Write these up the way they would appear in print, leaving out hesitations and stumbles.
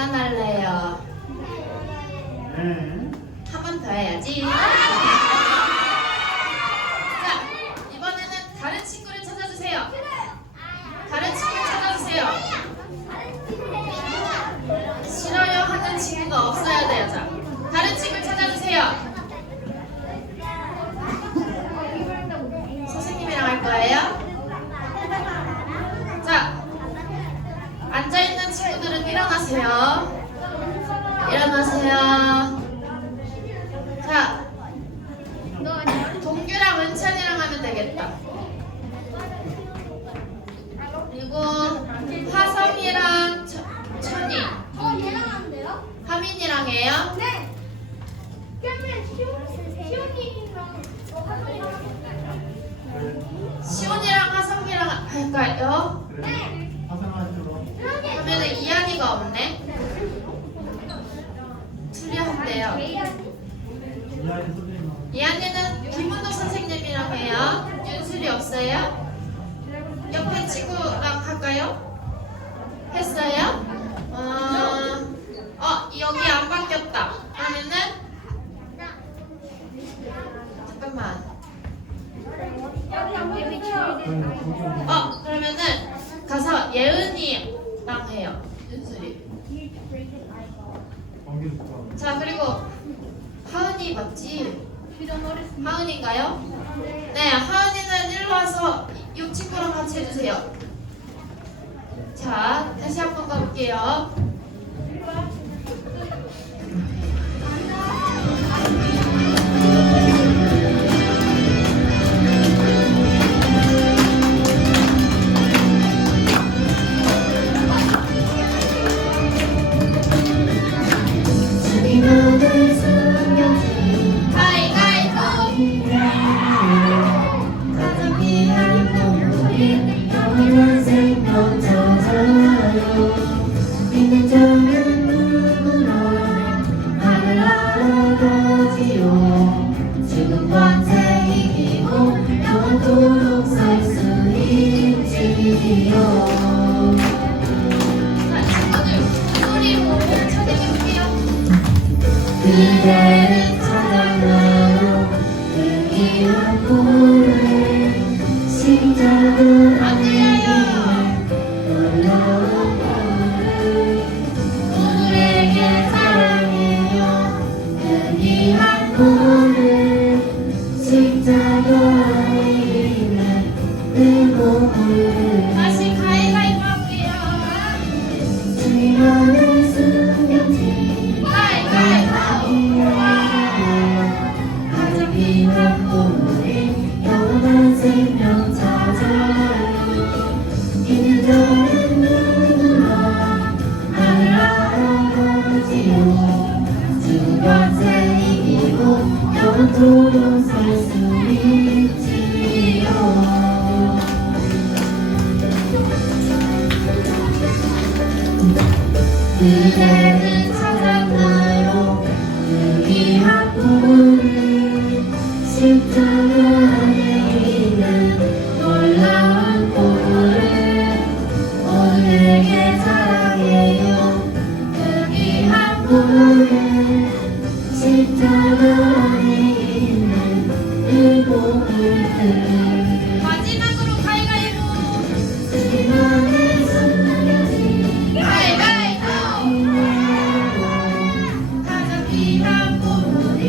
그만할래요. 한 번 더 해야지. 자, 이번에는 다른 친구를 찾아주세요. 다른 친구를 찾아주세요. 싫어요 하는 친구가 없어야 돼요. 자, 다른 친구를 찾아주세요. 선생님이랑 할 거예요. 자, 앉아있는 친구들은 일어나세요. 일어나세요. 자, 동규랑 은찬이랑 하면 되겠다. 그리고 화성이랑 천이. 얘랑 하면 돼요? 하민이랑 해요. 네. 그러면 시온이랑 시온이랑 하성이랑 할까요? 네. 하면은 이한이가 없네. 투리한대요. 이한이는 김은호 선생님이랑 해요. 윤술이 없어요? 옆에 친구랑 할까요? 했어요? 여기 안 바뀌었다. 그러면은 잠깐만. 그러면은 가서 예은이랑 해요. 윤술이. 자, 그리고 하은이 맞지? 하은인가요? 네, 하은이는 일로 와서 이 친구랑 같이 해주세요. 자, 다시 한번 가볼게요. 그대를 찾아가요. 의미한 꿈을 시작은 아니에요. 놀라운 꿈을 우리에게 사랑해요. 의미한 꿈을 시작은 아니면 의무를 다시 가위바위보 할게요. 주변을 숨겼지. 가장 귀한 보물이 영원한 생명 찾아요. 이는 저는 누구나 하늘 아버지요. 주변에 이기고 영원토록 살 수 있지요. 그대는 찾았나요? 의미한 꿈을 십자가 안에 있는 놀라운 꿈을 오늘에게 사랑해요. 의미한 꿈을 십자가 안에 있는 그 꿈을 마지막으로 가위바위보. 그만의 숨겨진 가위바위보. 가장 귀한 보물이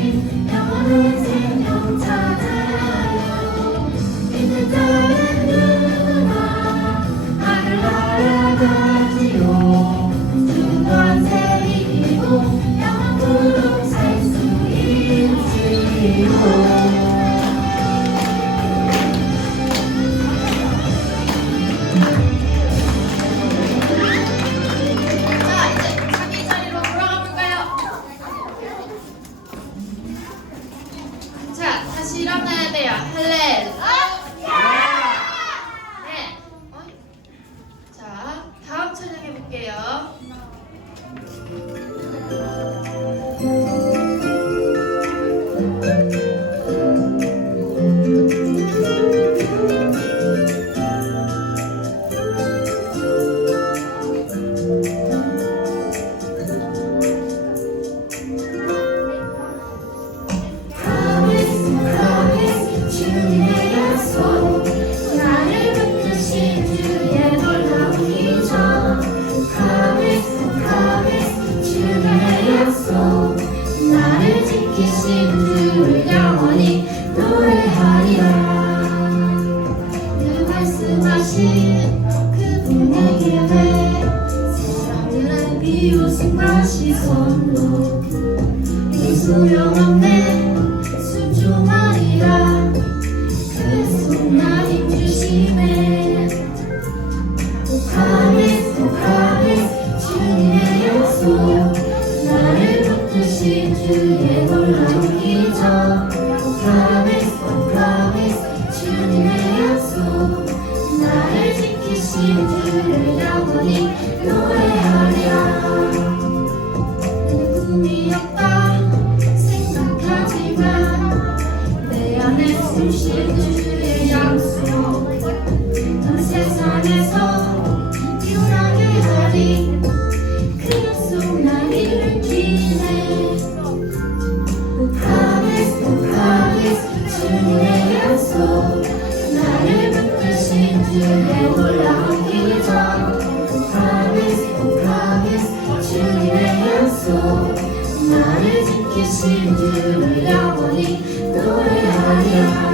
웃음과 시선로 이 소용없는 순종하리라 그 손나 힘주심에 오카미스 주님의 약속 나를 붙드신 주의 놀라운 기적 오카미스 주님의 약속 나를 지키신 주를 영원히 노래하리라 내 꿈이었다 생각하지만 내 안에 숨쉬는 주의 약속 넌 세상에서 피어나게 하리 그 약속 날 일으키네 오카미스 주님의 약속 나를 붙드신 주의 놀라운 기적 오카미스 주님의 약속 나를 지키신 주를 영원히 노래하리라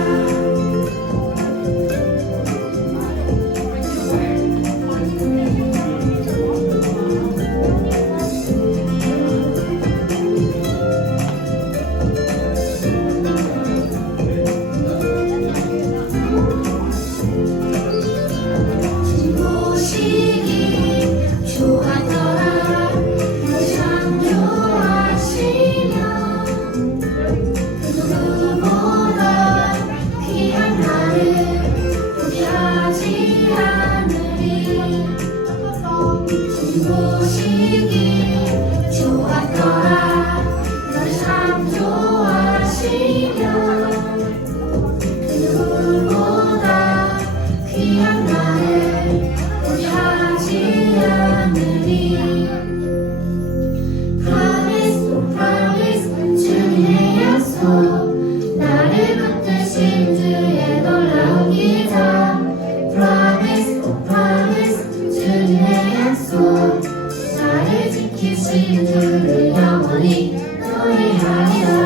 주를 영원히 노래하리라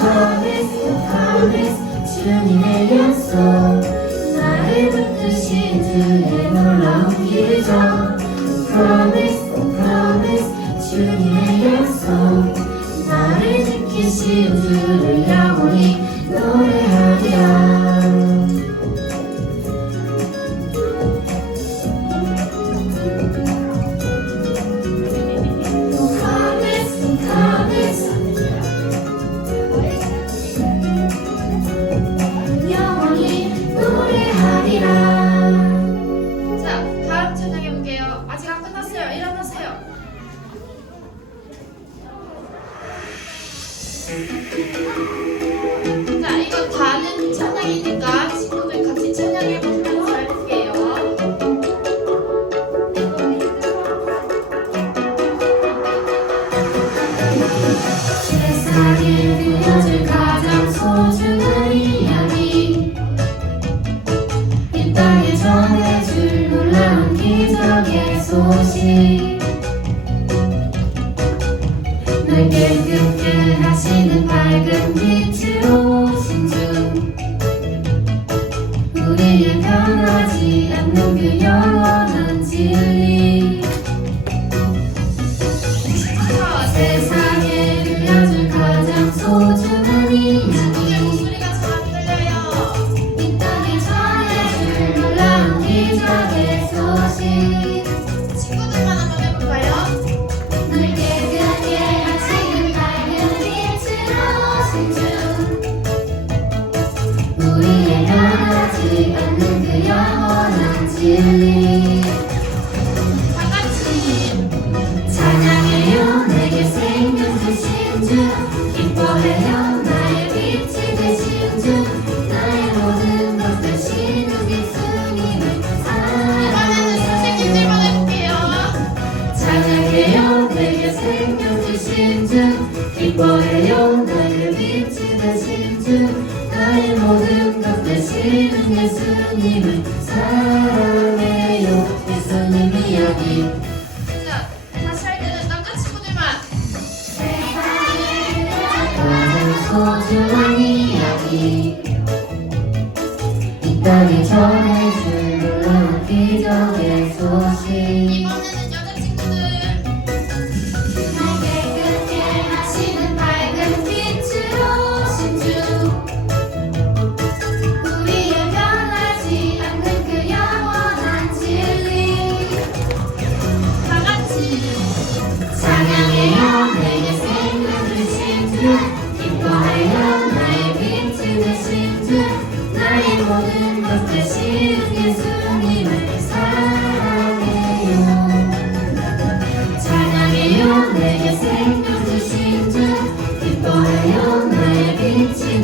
Promise 주님의 약속 나를 붙드신 주의 놀라운 기적 Promise 주님의 약속 나를 지키신 주를 영원히 노래하리라 자, 다음 찬양해 볼게요. 아직 안 끝났어요. 일어나세요. 자, 이거 다는 찬양이니까 친구들 같이 찬양해 보면서 할게요. 세상에 들려줄 가장 소중한 이야기 이 땅에 전해줄 놀라운 기적의 소식 날 깨끗게 하시는 밝은 빛으로 오신 주 우리의 변하지 않는 그 영원한 진리 세상에 들려줄 가장 소중한 이야기 목소리가 잘 안 들려요. 이 땅에 전해줄 놀라운 기적의 소식 친구들만 한번 해볼까요? 널 깨끗게 하시는 밝은 빛으로 오신 주 우리의 변하지 않는 그 영원한 진리 다 같이. 찬양해요 내게 생명 주신 주 기뻐해요 나의 빛이 되신 주 나의 모든 것 되시는 예수님을 이번에는 사랑해요 선생님들만 해볼게요. 찬양해요 내게 생명 주신 주 기뻐해요 나의 빛이 되신 주 나의 모든 것 되시는 예수님을 사랑해요 예수님 이야기 자, 다시 할 때는 남자 친구들만. 가장 소중한 이야기 이 땅에 전해줄 놀라운 기적의 소식 이번에는 여자 친구들.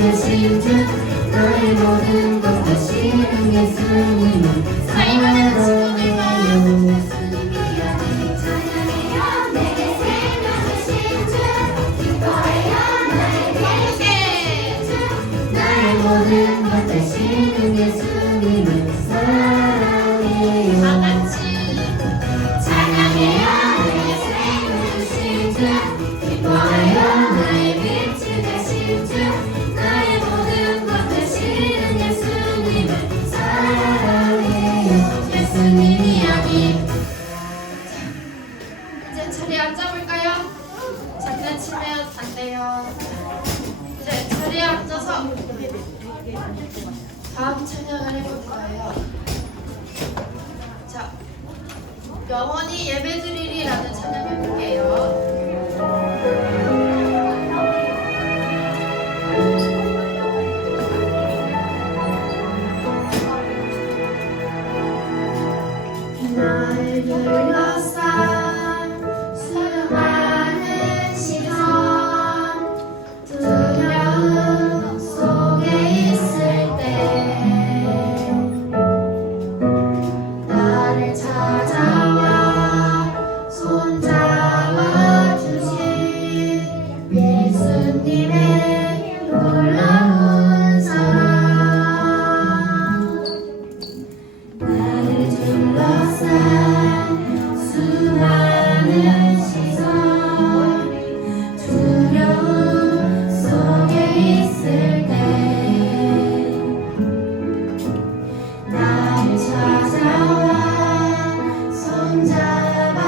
되신 주 나의 모든 것 되시는 예수님을 자, 이번에는 친구들과 사랑해요. 찬양해요 내게 생명 주신 주 기뻐해요 나의 함께 나의 모든 것 되시는 예수님을 다 사랑해요. 같이 찬양해요 내게 생명 주신 주 기뻐해요 나의 빛이 되신 주 나의 모든 것 되시는 예수님을 사랑해요. 예수님이 아닌 이제 자리에 앉아볼까요? 장난치면 안 돼요. 이제 자리에 앉아서 다음 찬양을 해볼 거예요. 자, 영원히 예배드리리라는 찬양 해볼게요. 나를 둘러싼 수많은 시선 두려움 속에 있을 때 나를 찾아와 손잡아 주신 예수님의 놀라운 사랑 나를 둘러싼 수많은 시선 두려움 속에 있을 때 나를 찾아와 손잡아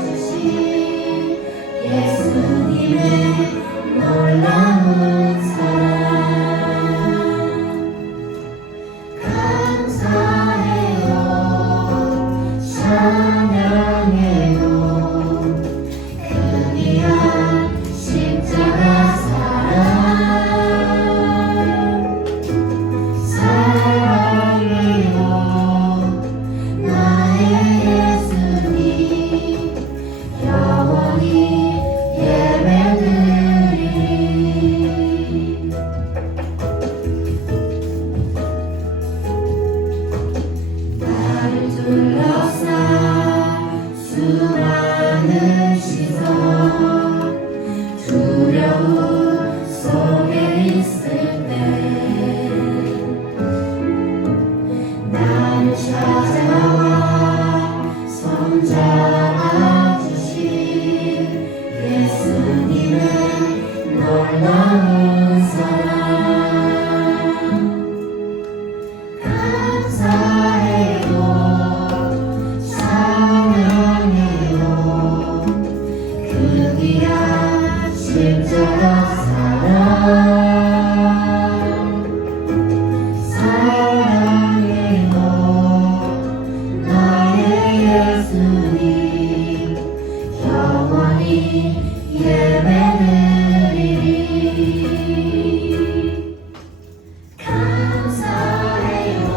주신 예수님의 놀라운 사랑 감사해요 찬양해요 그 귀한 십자가 사랑 사랑해요 나의 예수님 영원히 예배드리리 나를 둘러싼 수많은 시선 두려움 속에 있을 때 나를 찾아와 손잡아 주신 예수님의 놀라운 사랑 감사해요 찬양해요 그 귀한 십자가 사랑 사랑해요 나의 예수님 영원히 예배드리리 감사해요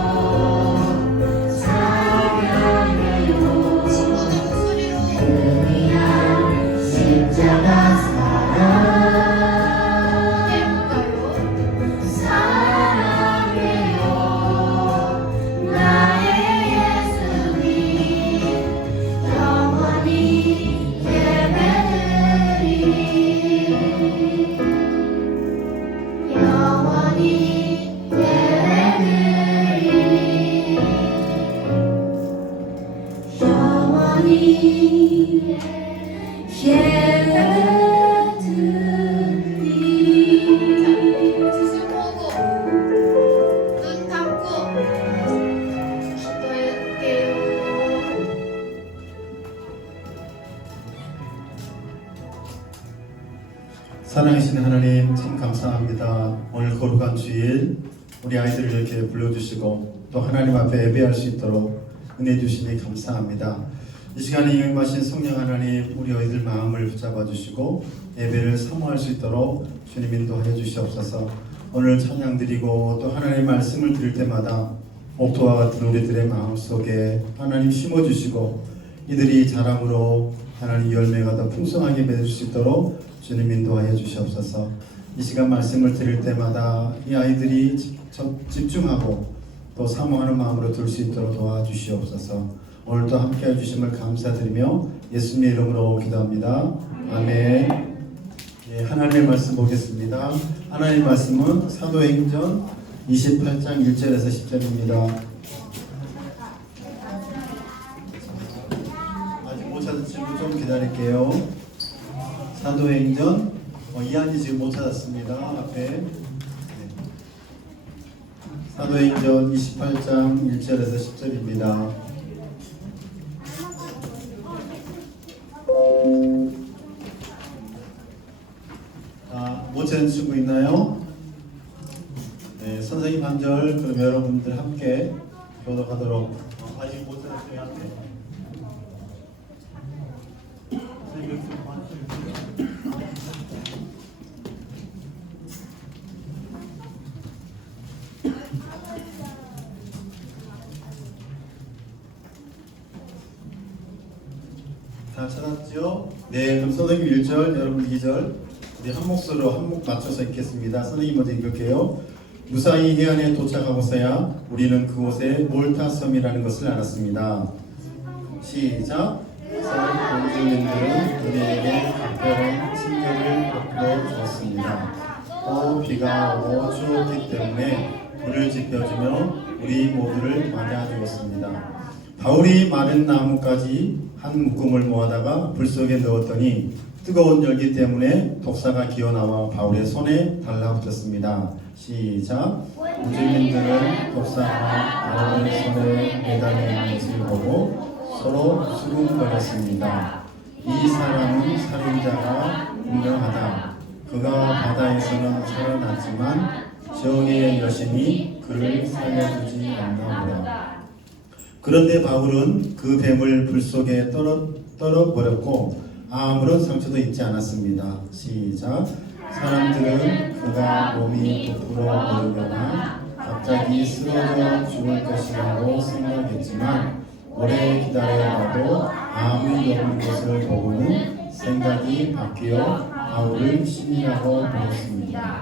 찬양해요 친구들 목소리로 그 귀한 십자가 사랑 해볼까요? 사랑해요 나의 예수님 영원히 예배드리리 영원히 예배드리리 영원히 예배드리리 두손 모으고 눈 감고 기도할게요. 사랑하시는 하나님 참 감사합니다. 오늘 거룩한 주일 우리 아이들을 이렇게 불러주시고 또 하나님 앞에 예배할 수 있도록 은혜 주시니 감사합니다. 이 시간에 임하신 성령 하나님 우리 아이들 마음을 붙잡아 주시고 예배를 사모할 수 있도록 주님 인도하여 주시옵소서. 오늘 찬양 드리고 또 하나님 말씀을 들을 때마다 옥토와 같은 우리들의 마음속에 하나님 심어주시고 이들이 자람으로 하나님 열매가 더 풍성하게 맺을 수 있도록 주님 인도하여 주시옵소서. 이 시간 말씀을 드릴 때마다 이 아이들이 집중하고 또 사모하는 마음으로 들 수 있도록 도와주시옵소서. 오늘도 함께 해주심을 감사드리며 예수님의 이름으로 기도합니다. 아멘. 예, 하나님의 말씀 보겠습니다. 하나님의 말씀은 사도행전 28장 1절에서 10절입니다. 아직 못 찾은 친구 좀 기다릴게요. 사도행전 이한이 지금 못 찾았습니다. 앞에 네. 사도행전 28장 1절에서 10절입니다. 못 찾은 친구 있나요? 네, 선생님 한 절, 그럼 여러분들 함께 교독하도록. 아직 못 찾았어요. 앞에 선생님 다 찾았죠? 네, 그럼 선생님 1절, 여러분 2절 우리 한 목소리로 한 목 맞춰서 읽겠습니다. 선생님 먼저 읽을게요. 무사히 해안에 도착하고서야 우리는 그곳에 몰타 섬이라는 것을 알았습니다. 시작! 공주님들은 우리에게 각별한 친절을 베풀어 주었습니다. 또 비가 오고 추웠기 때문에 불을 지펴주며 우리 모두를 맞아주었습니다. 바울이 마른 나무까지 한 묶음을 모아다가 불 속에 넣었더니 뜨거운 열기 때문에 독사가 기어나와 바울의 손에 달라붙었습니다. 시작! 무슬림들은 독사가 바울의 손에 매달려 있는 것을 보고 서로 수군거렸습니다. 이 사람은 살인자가 분명하다. 그가 바다에서는 살아났지만 정의의 여신이 그를 살려주지 않나 보다. 그런데 바울은 그 뱀을 불 속에 떨어버렸고 아무런 상처도 입지 않았습니다. 시작! 사람들은 그가 몸이 부풀어 오르거나 갑자기 쓰러져 죽을 것이라고 생각했지만 오래 기다려봐도 아무 일 없는 것을 보고는 생각이 바뀌어 바울을 신이라고 불렀습니다.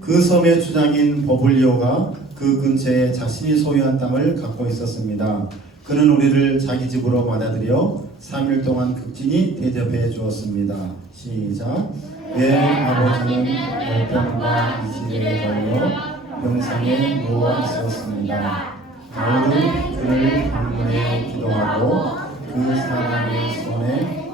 그 섬의 주장인 버블리오가 그 근처에 자신이 소유한 땅을 갖고 있었습니다. 그는 우리를 자기 집으로 맞아들여 3일 동안 극진히 대접해 주었습니다. 시작! 내 아버지는 열병과 이질에 걸려 병상에 누워 있었습니다. 바울은 그를 방문해 기도하고 그 사람의 몸에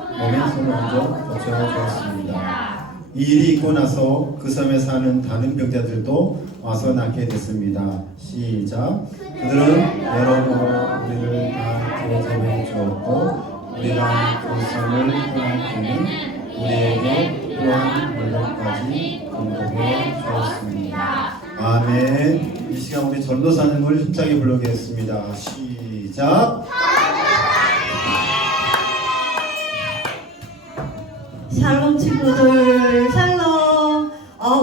손을 얹어 고쳐주었습니다. 이 일이 있고 나서 그 섬에 사는 다른 병자들도 와서 낫게 됐습니다. 시작! 그들은 여러모로 우리를 다 대접해 주었고 우리가 그 섬을 떠날 때는 우리에게 필요한 물건까지 공급해 주었습니다. 아멘. 이 시간 우리 전도사님을 힘차게 부르겠습니다. 시작! 샬롬 친구들, 샬롬.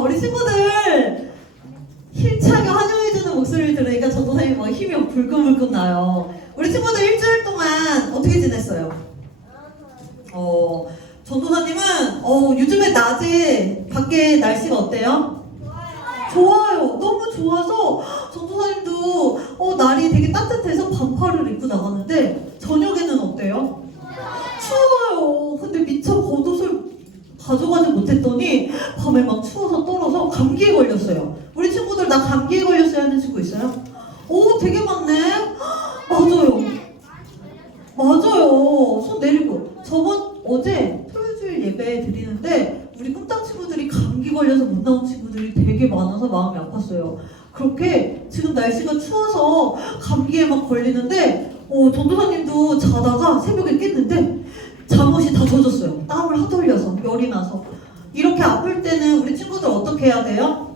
우리 친구들 힘차게 환영해주는 목소리를 들으니까 전도사님이 막 힘이 불끈불끈 나요. 우리 친구들 일주일 동안 어떻게 지냈어요? 전도사님은 요즘에 낮에 밖에 날씨가 어때요? 좋아요. 너무 좋아서 전도사님도 날이 되게 따뜻해서 반팔을 입고 나갔는데 저녁에는 어때요? 추워요. 근데 미처 겉옷을 가져가지 못했더니 밤에 막 추워서 떨어서 감기에 걸렸어요. 우리 친구들 나 감기에 걸렸어요 하는 친구 있어요? 오, 되게 많네. 맞아요. 손 내리고. 어제 토요일 예배 드리는데 우리 꿈땅 친구들이 감기 걸려서 못 나온 친구들이 되게 많아서 마음이 아팠어요. 그렇게 지금 날씨가 추워서 감기에 막 걸리는데 전도사님도 자다가 새벽에 깼는데 잠옷이 다 젖었어요. 땀을 하도 흘려서 열이 나서. 이렇게 아플 때는 우리 친구들 어떻게 해야 돼요?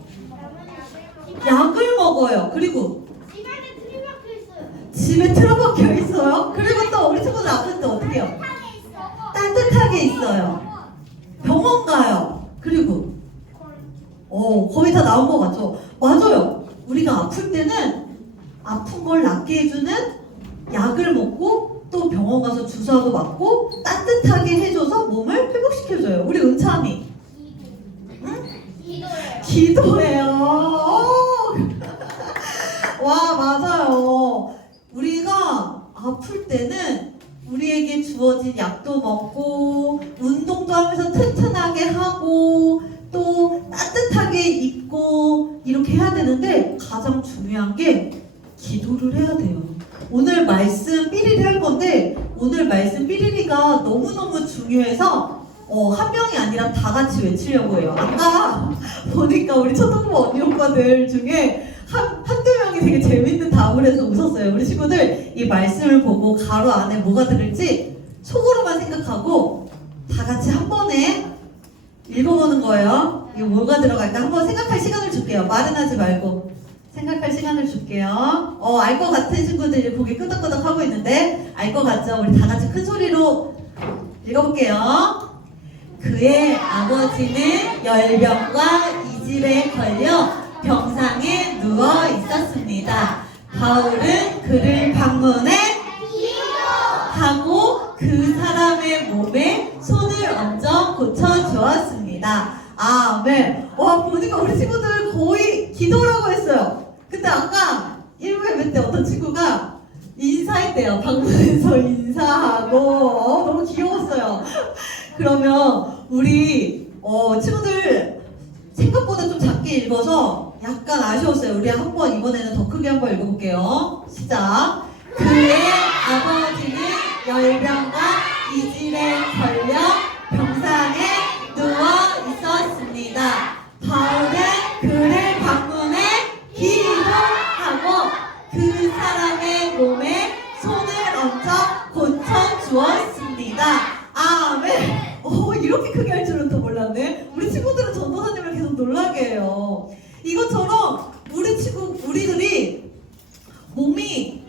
약을 먹어요. 그리고 집에 틀어박혀 있어요. 그리고 또 우리 친구들 아플 때 어떻게 해요? 따뜻하게 있어요. 병원 가요. 그리고 거의 다 나온 것 같죠? 맞아요. 우리가 아플 때는 아픈 걸 낫게 해주는 약을 먹고 또 병원 가서 주사도 맞고 따뜻하게 해줘서 몸을 회복시켜줘요. 우리 은참이. 응? 때는 우리에게 주어진 약도 먹고 운동도 하면서 튼튼하게 하고 또 따뜻하게 입고 이렇게 해야 되는데 가장 중요한 게 기도를 해야 돼요. 오늘 말씀 삐리리 할 건데 오늘 말씀 삐리리가 너무너무 중요해서 한 명이 아니라 다 같이 외치려고 해요. 아까 보니까 우리 초등부 언니 오빠들 중에 한두 명이 되게 재밌는 답을 해서 웃었어요. 우리 친구들 이 말씀을 보고 가로 안에 뭐가 들을지 속으로만 생각하고 다 같이 한 번에 읽어보는 거예요. 이게 뭐가 들어갈까 한번 생각할 시간을 줄게요. 말은 하지 말고 생각할 시간을 줄게요. 알 것 같은 친구들이 고개 끄덕끄덕 하고 있는데 알 것 같죠? 우리 다 같이 큰 소리로 읽어볼게요. 그의 아버지는 열병과 이질에 걸려 병상에 누워 있었습니다. 바울은 그를 방문해 하고 그 사람의 몸에 손을 얹어 고쳐주었습니다. 아멘. 와, 보니까 우리 친구들 거의 기도라고 했어요. 근데 아까 1부 예배 때 어떤 친구가 인사했대요. 방문해서 인사하고 너무 귀여웠어요. 그러면 우리 친구들 생각보다 좀 작게 읽어서 약간 아쉬웠어요. 우리 한번 이번에는 더 크게 한번 읽어볼게요. 시작. 그의 아버지는 열병과 이질에 걸려 병상에 누워 있었습니다. 바울은 그를 방문해 기도하고 그 사람의 몸에 손을 얹어 고쳐주었습니다. 아멘. 이렇게 크게 할 줄은 또 몰랐네. 우리 친구들은 전도사님을 계속 놀라게 해요. 이것처럼 우리들이 몸이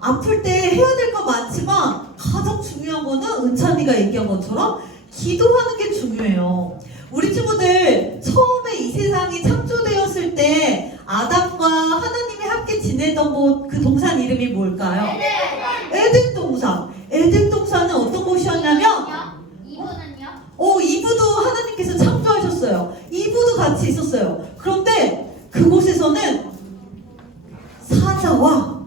아플 때 해야 될 거 많지만 가장 중요한 거는 은찬이가 얘기한 것처럼 기도하는 게 중요해요. 우리 친구들 처음에 이 세상이 창조되었을 때 아담과 하나님이 함께 지내던 그 동산 이름이 뭘까요? 에덴 동산. 에덴 동산은 어떤 곳이었냐면 이브도 하나님께서 창조하셨어요. 이브도 같이 있었어요. 그런데 그곳에서는 사자와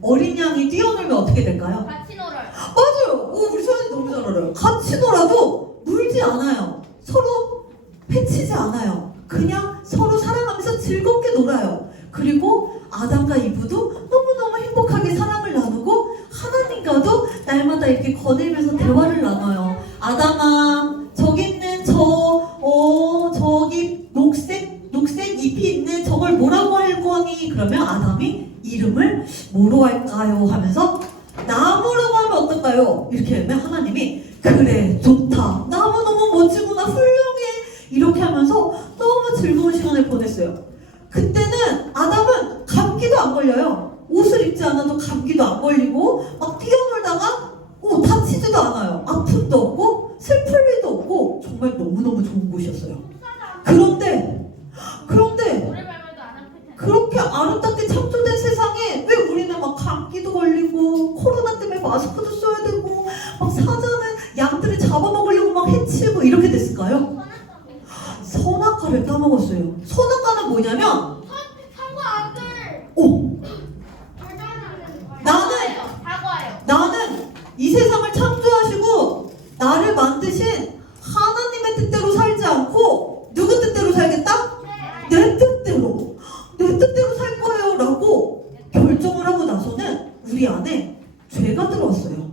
어린 양이 뛰어놀면 어떻게 될까요? 같이 놀아요. 맞아요. 우리 소연이 너무 잘 알아요. 같이 놀아도 물지 않아요. 서로 해치지 않아요. 그냥 서로 사랑하면서 즐겁게 놀아요. 그리고 아담과 이브도 너무너무 행복하게 사랑을 나누고 하나님과도 날마다 이렇게 거닐면서 대화를 나눠요. 아담아, 저기 있는 저기 녹색 잎이 있는 저걸 뭐라고 할 거니? 그러면 아담이 이름을 뭐로 할까요? 하면서 나무라고 하면 어떨까요? 이렇게 하면 하나님이 그래 좋다, 나무 너무 멋지구나, 훌륭해, 이렇게 하면서 너무 즐거운 시간을 보냈어요. 그때는 아담은 감기도 안 걸려요. 옷을 입지 않아도 감기도 안 걸리고 막 뛰어놀다가 다치지도 않아요. 아픔도 없고 슬플 일도 없고 정말 너무너무 좋은 곳이었어요. 그런데 그렇게 아름답게 창조된 세상에 왜 우리는 막 감기도 걸리고 코로나 때문에 마스크도 써야 되고 막 사자는 양들을 잡아먹으려고 막 해치고 이렇게 됐을까요? 선악과를 따먹었어요. 선악과는 뭐냐면 나는 이 세상을 창조하시고 나를 만드신 하나님의 뜻대로 살지 않고 누구 뜻대로 살겠다? 내 뜻대로 살 거예요 라고 결정을 하고 나서는 우리 안에 죄가 들어왔어요.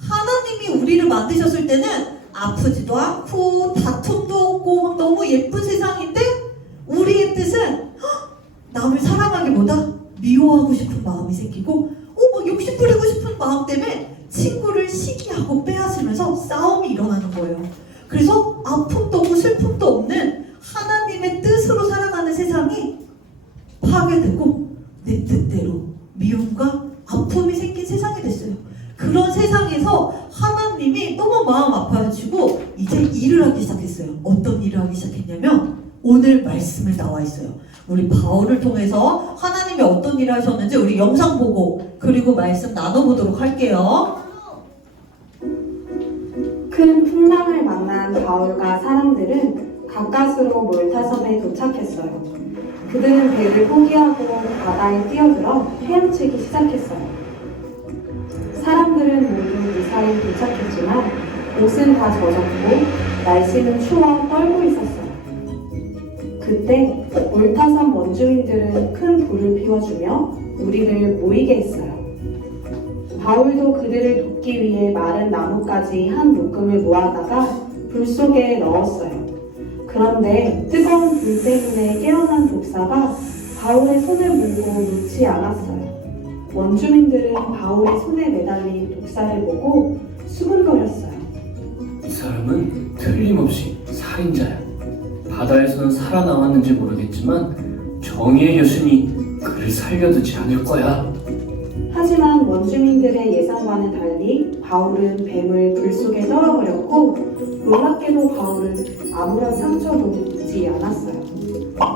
하나님이 우리를 만드셨을 때는 아프지도 않고 다툼도 없고 막 너무 예쁜 세상인데 우리의 뜻은 남을 사랑하기보다 미워하고 싶은 마음이 생기고 막 욕심 부리고 싶은 마음 때문에 친구를 시기하고 빼앗으면서 싸움이 일어나는 거예요. 그래서 아픔도 없고 슬픔도 없는 하나님의 뜻으로 살아가는 세상이 파괴되고 내 뜻대로 미움과 아픔이 생긴 세상이 됐어요. 그런 세상에서 하나님이 너무 마음 아파하시고 이제 일을 하기 시작했어요. 어떤 일을 하기 시작했냐면 오늘 말씀에 나와 있어요. 우리 바울을 통해서 하나님이 어떤 일을 하셨는지 우리 영상 보고 그리고 말씀 나눠보도록 할게요. 큰 풍랑을 만난 바울과 사람들은 가까스로 몰타섬에 도착했어요. 그들은 배를 포기하고 바다에 뛰어들어 헤엄치기 시작했어요. 무사히 도착했지만 옷은 다 젖었고 날씨는 추워 떨고 있었어요. 그때 몰타산 원주민들은 큰 불을 피워주며 우리를 모이게 했어요. 바울도 그들을 돕기 위해 마른 나뭇가지 한 묶음을 모아다가 불 속에 넣었어요. 그런데 뜨거운 불 때문에 깨어난 독사가 바울의 손을 물고 놓지 않았어요. 원주민들은 바울의 손에 매달린 독사를 보고 수근거렸어요. 이 사람은 틀림없이 살인자야. 바다에서는 살아남았는지 모르겠지만 정의의 여신이 그를 살려두지 않을 거야. 하지만 원주민들의 예상과는 달리 바울은 뱀을 불 속에 떨어버렸고 놀랍게도 바울은 아무런 상처도 입지 않았어요.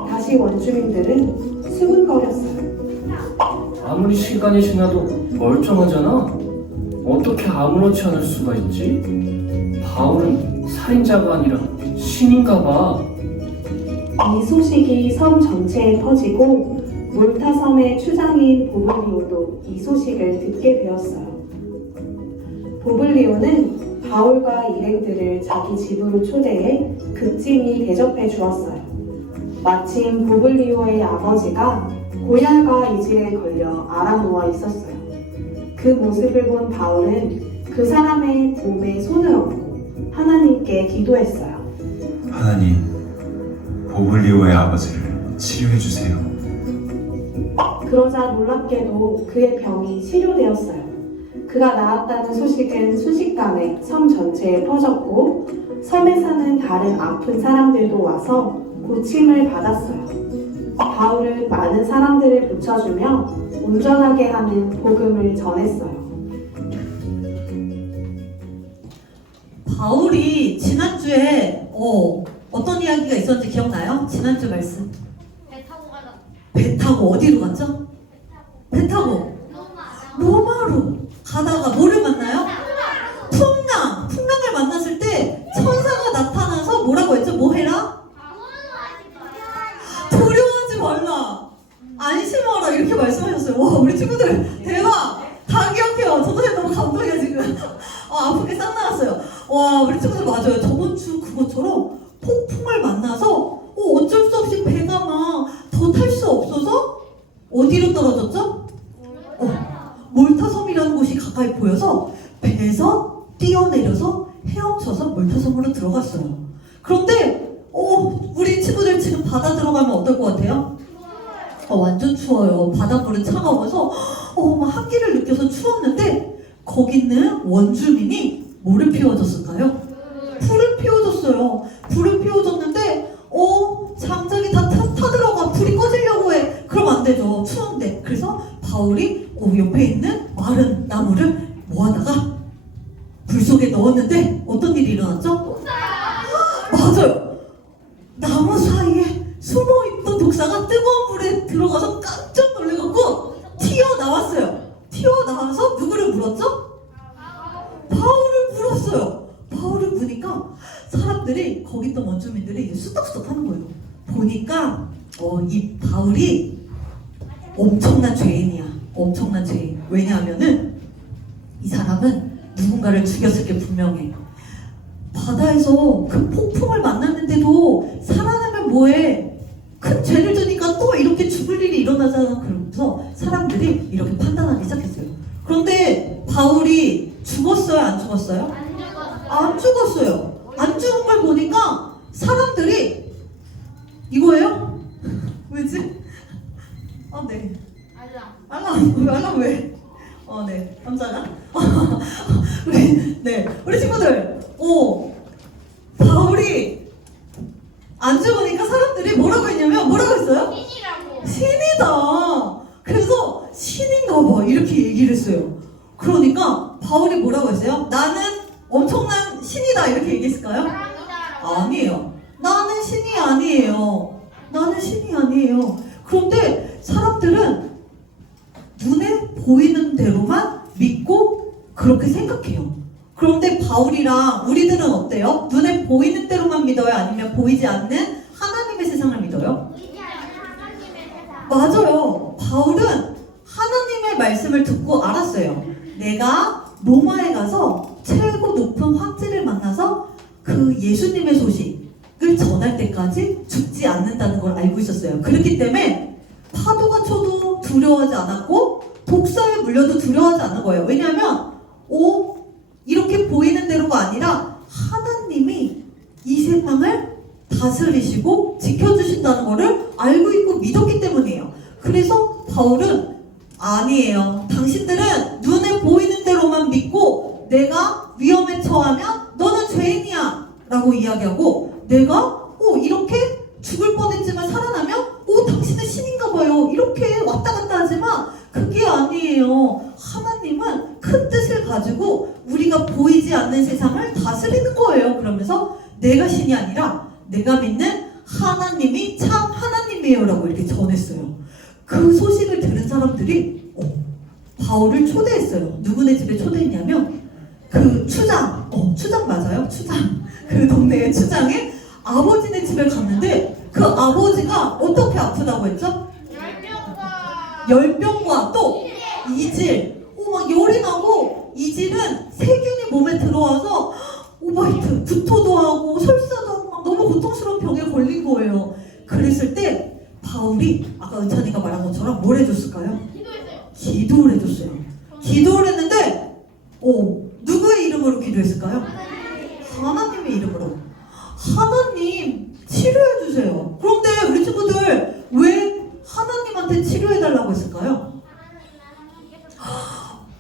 다시 원주민들은 수근거렸어요. 아무리 시간이 지나도 멀쩡하잖아. 어떻게 아무렇지 않을 수가 있지? 바울은 살인자가 아니라 신인가 봐. 이 소식이 섬 전체에 퍼지고 몰타 섬의 추장인 보블리오도 이 소식을 듣게 되었어요. 보블리오는 바울과 일행들을 자기 집으로 초대해 극진히 대접해 주었어요. 마침 보블리오의 아버지가 고열과 이질에 걸려 앓아 누워 있었어요. 그 모습을 본 바울은 그 사람의 몸에 손을 얹고 하나님께 기도했어요. 하나님, 보블리오의 아버지를 치료해 주세요. 그러자 놀랍게도 그의 병이 치료되었어요. 그가 나았다는 소식은 순식간에 섬 전체에 퍼졌고 섬에 사는 다른 아픈 사람들도 와서 고침을 받았어요. 바울은 많은 사람들을 고쳐주며 온전하게 하는 복음을 전했어요. 바울이 지난주에 어떤 이야기가 있었는지 기억나요? 지난주 말씀. 배 타고 가다. 배 타고 어디로 갔죠? 배 타고 로마로 가다가 뭐를 만나요? 풍랑을 만났을 때 천사가 나타나서 뭐라고 했죠? 뭐 해라? 두려워하지 말라, 안심하라, 이렇게 말씀하셨어요. 와, 우리 친구들 대박! 다 기억해요. 저도 너무 감동이야 지금. 아프게 싹 나왔어요. 와, 우리 친구들 맞아요. 저번 주 그것처럼 폭풍을 만나서 어쩔 수 없이 배가 막 더 탈 수 없어서 어디로 떨어졌죠? 몰타섬이라는 곳이 가까이 보여서 배에서 뛰어내려서 헤엄쳐서 몰타섬으로 들어갔어요. 그런데 우리 친구들 지금 바다 들어가면 어떨 것 같아요? 완전 추워요. 바닷물은 차가워서 막 한기를 느껴서 추웠는데 거기는 원주민이 뭐를 피워줬을까요? 불을 피워줬어요. 불을 피워줬는데 장작이 다 타들어가 불이 꺼지려고 해. 그럼 안 되죠. 추운데. 그래서 바울이 옆에 있는 마른 나무를 모아다가 불 속에 넣었는데 어떤 일이 일어났죠? 맞아요. 나무 사이에 숨어있던 독사가 뜨거운 물에 들어가서 깜짝 놀래갖고 튀어나왔어요. 튀어나와서 누구를 물었죠? 바울을 물었어요. 바울을 무니까 사람들이 거기 있던 원주민들이 이제 수덕수덕 하는 거예요. 보니까 이 바울이 엄청난 죄인이야. 엄청난 죄인. 왜냐하면은 이 사람은 누군가를 죽였을 게 분명해. 바다에서 그 폭풍을 만났는데도 살아나면 뭐해? 큰 죄를 지니까 또 이렇게 죽을 일이 일어나잖아. 그러면서 사람들이 이렇게 판단하기 시작했어요. 그런데 바울이 죽었어요? 안 죽었어요? 안 죽었어요. 안 죽은 걸 보니까 사람들이 이거예요? 왜지? 네. 알람 왜? 네. 깜짝아. 우리 친구들. 바울이 안 죽으니까 사람들이 뭐라고 했냐면 뭐라고 했어요? 신이다. 그래서 신인가 봐. 이렇게 얘기를 했어요. 그러니까 바울이 뭐라고 했어요? 나는 엄청난 신이다. 이렇게 얘기했을까요? 아니에요. 나는 신이 아니에요. 나는 신이 아니에요. 그런데 사람들은 눈에 보이는 대로만 믿고 그렇게 생각해요. 그런데 바울이랑 우리들은 어때요? 눈에 보이는 대로만 믿어요? 아니면 보이지 않는 하나님의 세상을 믿어요? 맞아요. 바울은 하나님의 말씀을 듣고 알았어요. 내가 로마에 가서 최고 높은 황제를 만나서 그 예수님의 소식을 전할 때까지 죽지 않는다는 걸 알고 있었어요. 그렇기 때문에 파도가 쳐도 두려워하지 않았고 독사에 물려도 두려워하지 않은 거예요. 왜냐하면 이렇게 보이는 대로가 아니라 하나님이 이 세상을 다스리시고 지켜주신다는 것을 알고 있고 믿었기 때문이에요. 그래서 바울은 아니에요. 당신들은 눈에 보이는 대로만 믿고 내가 위험에 처하면 너는 죄인이야 라고 이야기하고, 내가 이렇게 죽을 뻔했지만 살아나면 당신은 신인가 봐요 이렇게 왔다 갔다 하지만 그게 아니에요. 하나님은 큰 뜻을 가지고 우리가 보이지 않는 세상을 다스리는 거예요. 그러면서 내가 신이 아니라 내가 믿는 하나님이 참 하나님이에요 라고 이렇게 전했어요. 그 소식을 들은 사람들이 바울을 초대했어요. 누구네 집에 초대했냐면 그 추장, 추장 맞아요? 추장. 그 동네의 추장의 아버지네 집에 갔는데 그 아버지가 어떻게 아프다고 했죠? 열병과 또 이질, 막 열이 나고, 이질은 세균이 몸에 들어와서 오바이트, 구토도 하고 설사도 하고 막 너무 고통스러운 병에 걸린 거예요. 그랬을 때 바울이 아까 은찬이가 말한 것처럼 뭘 해줬을까요? 기도를 해줬어요. 기도를 했는데 누구의 이름으로 기도했을까요? 하나님의 이름으로. 하나님 치료해주세요. 그런데 우리 친구들 왜 하나님한테 치료해달라고 했을까요?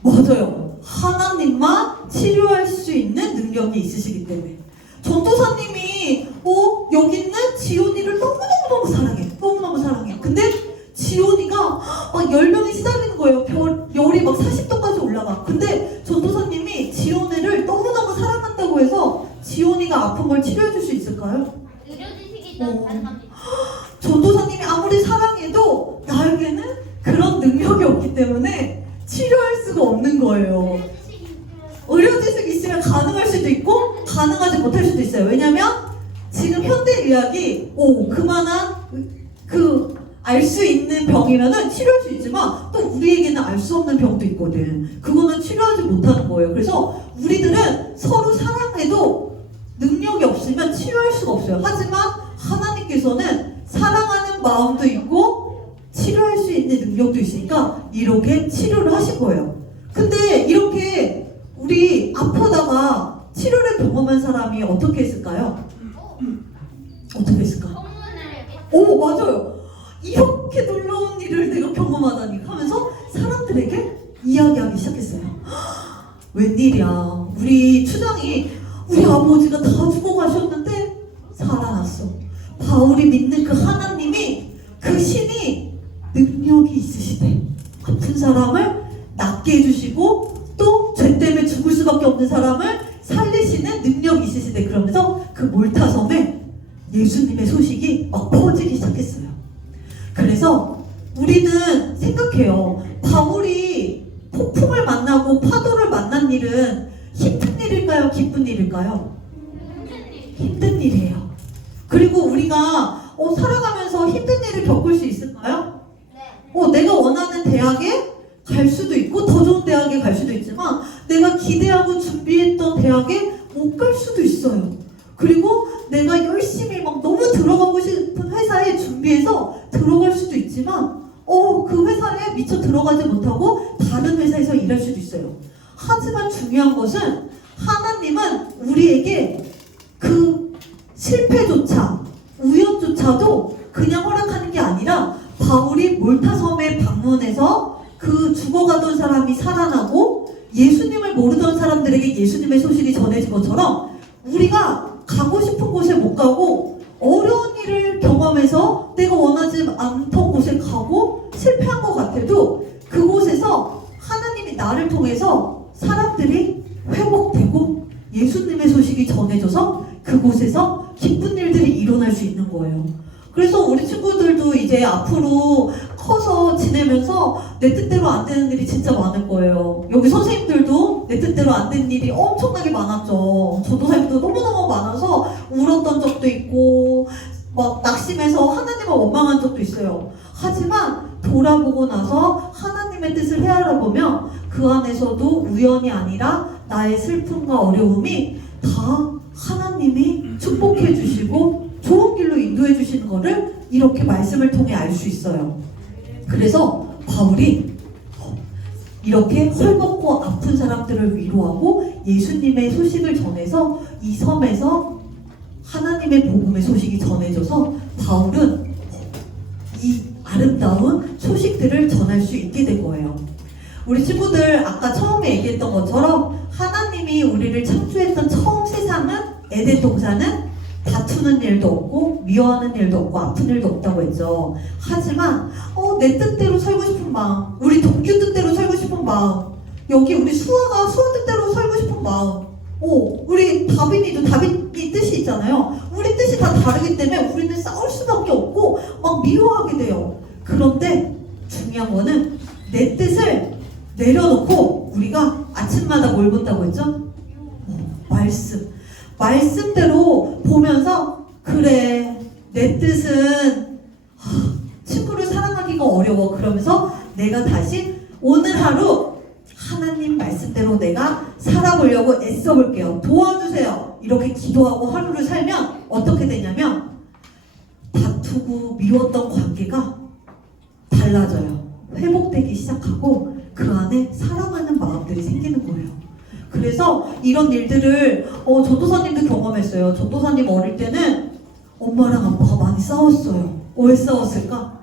맞아요. 하나님만 치료할 수 있는 능력이 있으시기 때문에. 전도사님이 여기 있는 지온이를 너무너무 사랑해. 너무너무 사랑해. 근데 지온이가 막 열병에 시달리는 거예요. 열이 막 40도까지 올라가. 근데 전도사님이 지온이를 너무너무 사랑한다고 해서 지온이가 아픈 걸 치료해줄 수 있을까요? 의료지식이 일단 가능합니다. 전도사님이 아무리 사랑해도 나에게는 그런 능력이 없기 때문에 치료할 수가 없는 거예요. 의료지식이 있으면 가능할 수도 있고 가능하지 못할 수도 있어요. 왜냐면 지금 현대의학이 그만한 알 수 있는 병이면은 치료할 수 있지만 또 우리에게는 알 수 없는 병도 있거든. 그거는 치료하지 못하는 거예요. 그래서 우리들은 서로 사랑해도 능력이 없으면 치료할 수가 없어요. 하지만 하나님께서는 사랑하는 마음도 있고 치료할 수 있는 능력도 있으니까 이렇게 치료를 하신 거예요. 근데 이렇게 우리 아프다가 치료를 경험한 사람이 어떻게 했을까요? 어떻게 했을까? 맞아요. 이렇게 놀라운 일을 내가 경험하다니 하면서 사람들에게 이야기하기 시작했어요. 웬일이야. 우리 추장이 우리 아버지가 다 죽어가셨는데 살아났어. 바울이 믿는 그 하나님이, 그 신이 능력이 있으시대. 아픈 사람을 낫게 해주시고 또 죄 때문에 죽을 수밖에 없는 사람을 살리시는 능력이 있으시대. 그러면서 그 몰타섬에 예수님의 소식이 막 퍼지기 시작했어요. 그래서 우리는 생각해요. 바울이 폭풍을 만나고 파도를 만난 일은 힘든 일일까요? 기쁜 일일까요? 힘든 일이에요. 그리고 우리가 살아가면서 힘든 일을 겪을 수 있을까요? 내가 원하는 대학에 갈 수도 있고 더 좋은 대학에 갈 수도 있지만 내가 기대하고 준비했던 대학에 못 갈 수도 있어요. 그리고 내가 열심히 막 너무 들어가고 싶은 회사에 준비해서 들어갈 수도 있지만 그 회사에 미처 들어가지 못하고 다른 회사에서 일할 수도 있어요. 하지만 중요한 것은 하나님은 우리에게 그 실패조차 우연조차도 그냥 허락하는 게 아니라 바울이 몰타섬에 방문해서 그 죽어가던 사람이 살아나고 예수님을 모르던 사람들에게 예수님의 소식이 전해진 것처럼 우리가 가고 싶은 곳에 못 가고 어려운 일을 경험해서 내가 원하지 않던 곳에 가고 실패한 것 같아도 그곳에서 하나님이 나를 통해서 사람들이 회복되고 예수님의 소식이 전해져서 그곳에서 기쁜 일들이 일어날 수 있는 거예요. 그래서 우리 친구들도 이제 앞으로 커서 지내면서 내 뜻대로 안 되는 일이 진짜 많을 거예요. 여기 선생님들도 내 뜻대로 안 되는 일이 엄청나게 많았죠. 전도사님도 너무너무 많아서 울었던 적도 있고 막 낙심해서 하나님을 원망한 적도 있어요. 하지만 돌아보고 나서 하나님의 뜻을 헤아려 보면 그 안에서도 우연이 아니라 나의 슬픔과 어려움이 다 하나님이 축복해 주시고 좋은 길로 인도해 주시는 거를 이렇게 말씀을 통해 알 수 있어요. 그래서 바울이 이렇게 헐벗고 아픈 사람들을 위로하고 예수님의 소식을 전해서 이 섬에서 하나님의 복음의 소식이 전해져서 바울은 이 아름다운 소식들을 전할 수 있게 된 거예요. 우리 친구들 아까 처음에 얘기했던 것처럼 하나님이 우리를 창조했던 처음 세상은 에덴 동산은 다투는 일도 없고 미워하는 일도 없고 아픈 일도 없다고 했죠. 하지만 내 뜻대로 살고 싶은 마음, 우리 동규 뜻대로 살고 싶은 마음, 여기 우리 수아가 수아 뜻대로 살고 싶은 마음, 우리 다빈이도 다빈이 뜻이 있잖아요. 우리 뜻이 다 다르기 때문에 우리는 싸울 수밖에 없고 막 미워하게 돼요. 그런데 중요한 거는 내 뜻을 내려놓고 우리가 아침마다 뭘 본다고 했죠? 말씀대로 보면서 그래 내 뜻은 친구를 사랑하기가 어려워. 그러면서 내가 다시 오늘 하루 하나님 말씀대로 내가 살아보려고 애써볼게요. 도와주세요. 이렇게 기도하고 하루를 살면 어떻게 되냐면 다투고 미웠던 관계가 달라져요. 회복되기 시작하고 그 안에 사랑하는 마음들이 생기는 거예요. 그래서 이런 일들을 전도사님도 경험했어요. 전도사님 어릴 때는 엄마랑 아빠가 많이 싸웠어요. 왜 싸웠을까?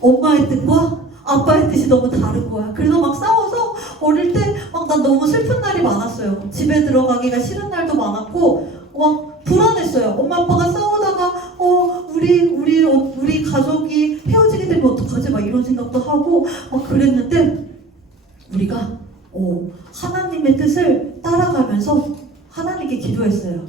엄마의 뜻과 아빠의 뜻이 너무 다른 거야. 그래서 막 싸워서 어릴 때 막 난 너무 슬픈 날이 많았어요. 집에 들어가기가 싫은 날도 많았고 막 불안했어요. 엄마 아빠가 싸우다가 우리 가족이 헤어지게 되면 어떡하지? 막 이런 생각도 하고 막 그랬는데 우리가 하나님의 뜻을 따라가면서 하나님께 기도했어요.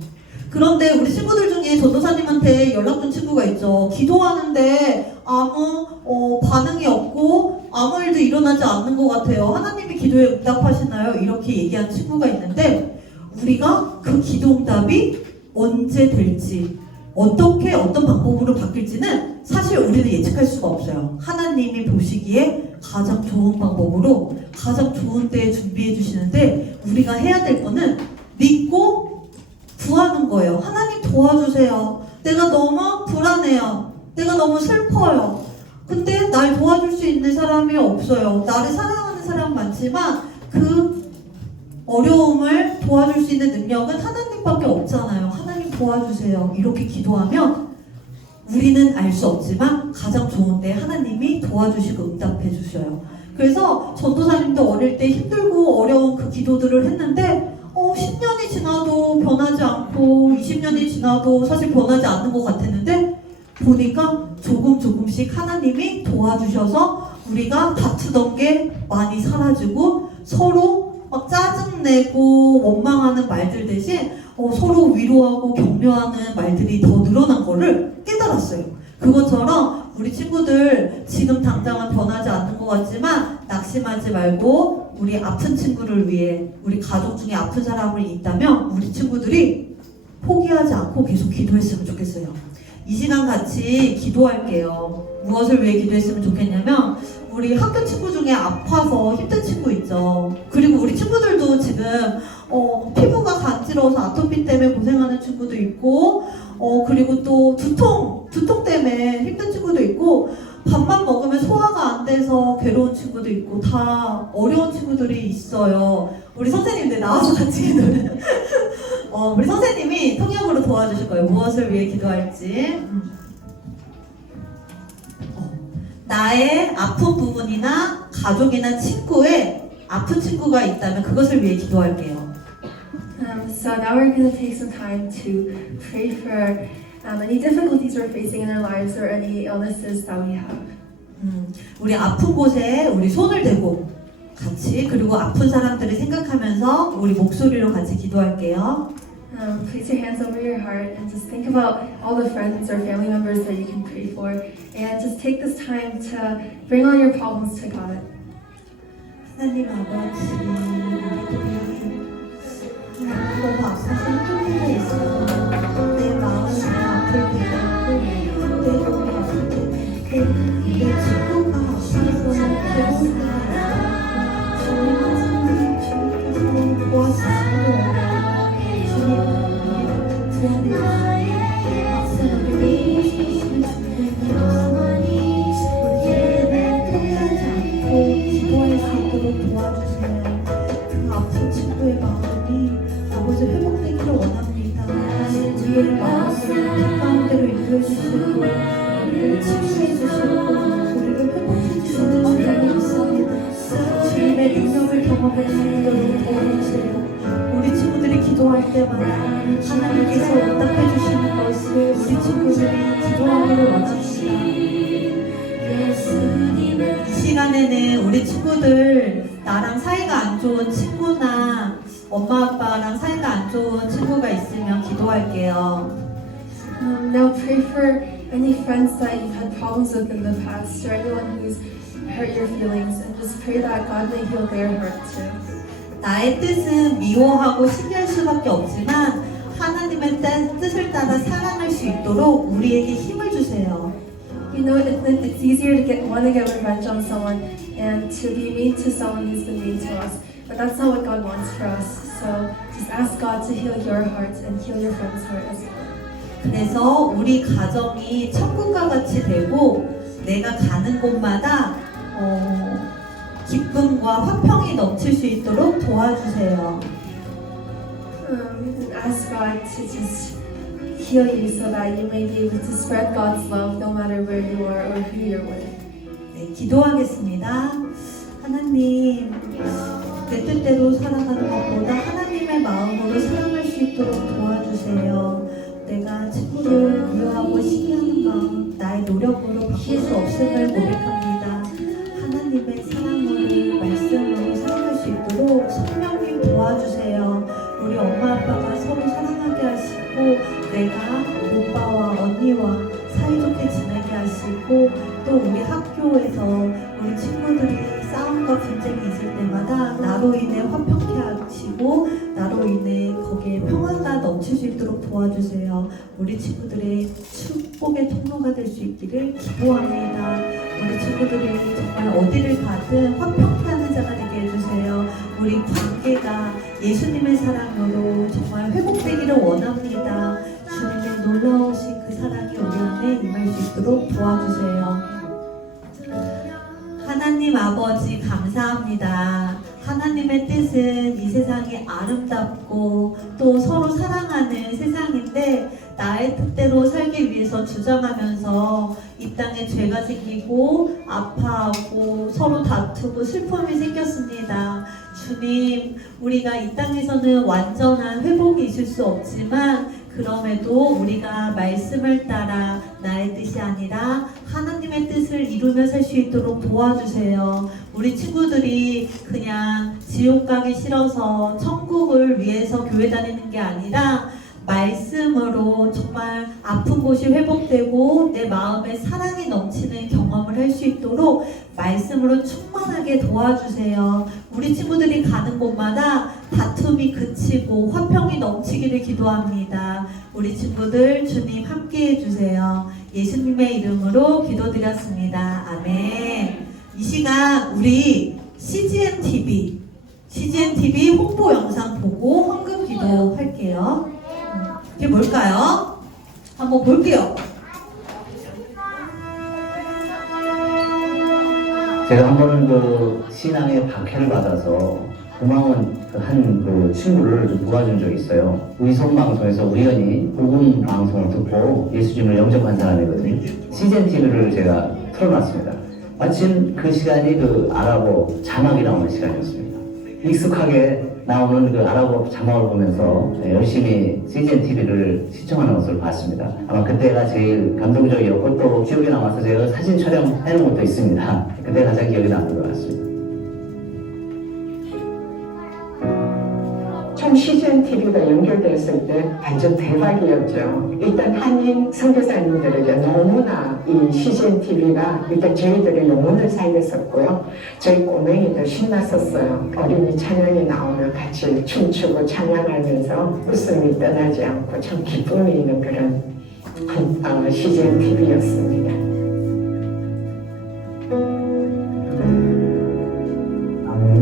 그런데 우리 친구들 중에 전도사님한테 연락 준 친구가 있죠. 기도하는데 아무 반응이 없고 아무 일도 일어나지 않는 것 같아요. 하나님이 기도에 응답하시나요? 이렇게 얘기한 친구가 있는데 우리가 그 기도 응답이 언제 될지 어떤 방법으로 바뀔지는 사실 우리는 예측할 수가 없어요. 하나님이 보시기에 가장 좋은 방법으로 가장 좋은 때에 준비해 주시는데 우리가 해야 될 거는 믿고 구하는 거예요. 하나님 도와주세요. 내가 너무 불안해요. 내가 너무 슬퍼요. 근데 날 도와줄 수 있는 사람이 없어요. 나를 사랑하는 사람 많지만 그 어려움을 도와줄 수 있는 능력은 하나님밖에 없잖아요. 하나님 도와주세요. 이렇게 기도하면 우리는 알 수 없지만 가장 좋은 때 하나님이 도와주시고 응답해 주셔요. 그래서 전도사님도 어릴 때 힘들고 어려운 그 기도들을 했는데 10년이 지나도 변하지 않고 20년이 지나도 사실 변하지 않는 것 같았는데 보니까 조금씩 하나님이 도와주셔서 우리가 다투던 게 많이 사라지고 서로 막 짜증내고 원망하는 말들 대신 서로 위로하고 격려하는 말들이 더 늘어난 거를 깨달았어요. 그것처럼 우리 친구들 지금 당장은 변하지 않는 것 같지만 낙심하지 말고 우리 아픈 친구를 위해 우리 가족 중에 아픈 사람이 있다면 우리 친구들이 포기하지 않고 계속 기도했으면 좋겠어요. 이 시간 같이 기도할게요. 무엇을 위해 기도했으면 좋겠냐면 우리 학교 친구 중에 아파서 힘든 친구 있죠. 그리고 우리 친구들도 지금 피부가 간지러워서 아토피 때문에 고생하는 친구도 있고 그리고 또 두통 때문에 힘든 친구도 있고 밥만 먹으면 소화가 안 돼서 괴로운 친구도 있고 다 어려운 친구들이 있어요. 우리 선생님들 나와서 같이 기도를 우리 선생님이 통역으로 도와주실 거예요. 무엇을 위해 기도할지. 나의 아픈 부분이나 가족이나 친구에 아픈 친구가 있다면 그것을 위해 기도할게요. So now we're going to take some time to pray for any difficulties we're facing in our lives or any illnesses that we have. 우리 아픈 곳에 우리 손을 대고 같이 그리고 아픈 사람들을 생각하면서 우리 목소리로 같이 기도할게요. Place your hands over your heart and just think about all the friends or family members that you can pray for, and just take this time to bring all your problems to God. 하나님 아버지, 우리들이 너무 아파서 힘들게 있어요. 내 마음이 아플 때도 내 몸이 아플 때도 내 친구가 아파서 괴로운 때도 주님께서 도와주세요. 우리의 마음을 가운데로 인도해 주시고 우리를 치유해 주시고 우리를 회복해 주시는 주님이 있습니다. 주님의 능력을 경험할 수 있도록 도와주세요. 우리 친구들이 기도할 때마다 하나님께서 응답해 주시는 것이 우리 친구들이 기도하기를 원합니다. 이 시간에는 우리 친구들 나랑 사이가 안 좋은 친구나 엄마 아빠랑 사이가 안 좋은 친구가 있으면 기도할게요. Now pray for any friends that you've had problems with in the past or anyone who's hurt your feelings and just pray that God may heal their heart too. 나의 뜻은 미워하고 시기할 수밖에 없지만 하나님의 뜻을 따라 사랑할 수 있도록 우리에게 힘을 주세요. You know, it's easier to want to get revenge on someone and to be mean to someone who's been mean to us. But that's not what God wants for us. So just ask God to heal your heart and heal your friend's heart as well. 그래서 우리 가정이 천국과 같이 되고 내가 가는 곳마다 기쁨과 화평이 넘칠 수 있도록 도와주세요. And ask God to just heal you so that you may be able to spread God's love no matter where you are or who you're with. 네, 기도하겠습니다. 하나님, 내 뜻대로 살아가는 것보다 하나님의 마음으로 사랑할 수 있도록 도와주세요. 내가 친구를 미워하고 시기하는 마음, 나의 노력으로 바꿀 수 없음을 고백합니다. 하나님의 사랑으로, 말씀으로 살아갈 수 있도록 성령님 도와주세요. 우리 엄마 아빠가 서로 사랑하게 하시고 내가 오빠와 언니와 사이좋게 지내게 하시고 또 우리 학교에서 우리 친구들이 싸움과 분쟁이 있을 때마다 나로 인해 화평케 하시고 나로 인해 거기에 평화가 넘칠 수 있도록 도와주세요. 우리 친구들의 축복의 통로가 될 수 있기를 기도합니다. 우리 친구들이 정말 어디를 가든 화평케 하는 자가 되게 해주세요. 우리 관계가 예수님의 사랑으로 정말 회복되기를 원합니다. 주님의 놀라우신 그 사랑이 우리 안에 임할 수 있도록 도와주세요. 하나님 아버지 감사합니다. 하나님의 뜻은 이 세상이 아름답고 또 서로 사랑하는 세상인데 나의 뜻대로 살기 위해서 주장하면서 이 땅에 죄가 생기고 아파하고 서로 다투고 슬픔이 생겼습니다. 주님, 우리가 이 땅에서는 완전한 회복이 있을 수 없지만 그럼에도 우리가 말씀을 따라 나의 뜻이 아니라 하나님의 뜻을 이루며 살 수 있도록 도와주세요. 우리 친구들이 그냥 지옥 가기 싫어서 천국을 위해서 교회 다니는 게 아니라 말씀으로 정말 아픈 곳이 회복되고 내 마음에 사랑이 넘치는 경험을 할 수 있도록 말씀으로 충만하게 도와주세요. 우리 친구들이 가는 곳마다 다툼이 그치고 화평이 넘치기를 기도합니다. 우리 친구들 주님 함께 해주세요. 예수님의 이름으로 기도드렸습니다. 아멘. 이 시간 우리 CGN TV 홍보 영상 보고 헌금 기도할게요. 이게 뭘까요? 한번 볼게요. 제가 한 번은 그 신앙의 박해를 받아서 고마운 한 친구를 좀 도와준 적이 있어요. 의성 방송에서 우연히 복음 방송을 듣고 예수님을 영접한 사람이거든요. CGN TV를 제가 틀어놨습니다. 마침 그 시간이 그 아랍어 자막이 나오는 시간이었습니다. 익숙하게 나오는 그 아랍어 자막을 보면서 열심히 CGN TV를 시청하는 것을 봤습니다. 아마 그때가 제일 감동적이었고 또 기억에 남아서 제가 사진 촬영해놓은 것도 있습니다. 그때 가장 기억에 남는 것 같습니다. 처음 CGN TV가 연결됐을 때 완전 대박이었죠. 일단 한인 선교사님들에게 너무나 이 CGN TV가 일단 저희들의 영혼을 살렸었고요. 저희 꼬맹이들 신났었어요. 어린이 찬양이 나오면 같이 춤추고 찬양하면서 웃음이 떠나지 않고 참 기쁨이 있는 그런 CGN TV였습니다.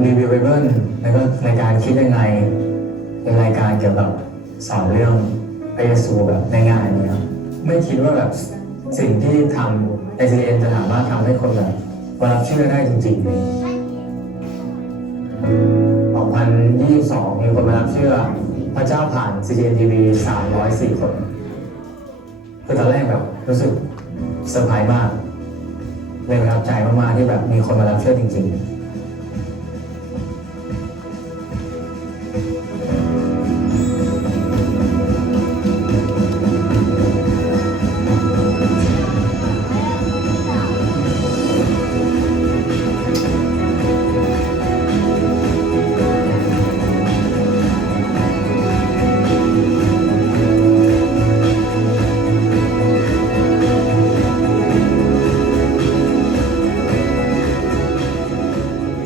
รีวิวไปเบิ้ลแล้วก็รายการคิดยังไงเป็นรายการเกี่ยวกับสอนเรื่องพระเยซูแบบง่ายๆนี่ครับไม่คิดว่าแบบสิ่งที่ทำ SCN จะสามารถทำให้คนแบบมารับเชื่อได้จริงๆ2022มีคนมารับเชื่อพระเจ้าผ่าน CGN TV 304 คน คือตอนแรกแบบรู้สึกเซอร์ไพรส์มากเลยประทับใจมากๆที่แบบมีคนมารับเชื่อจริงๆ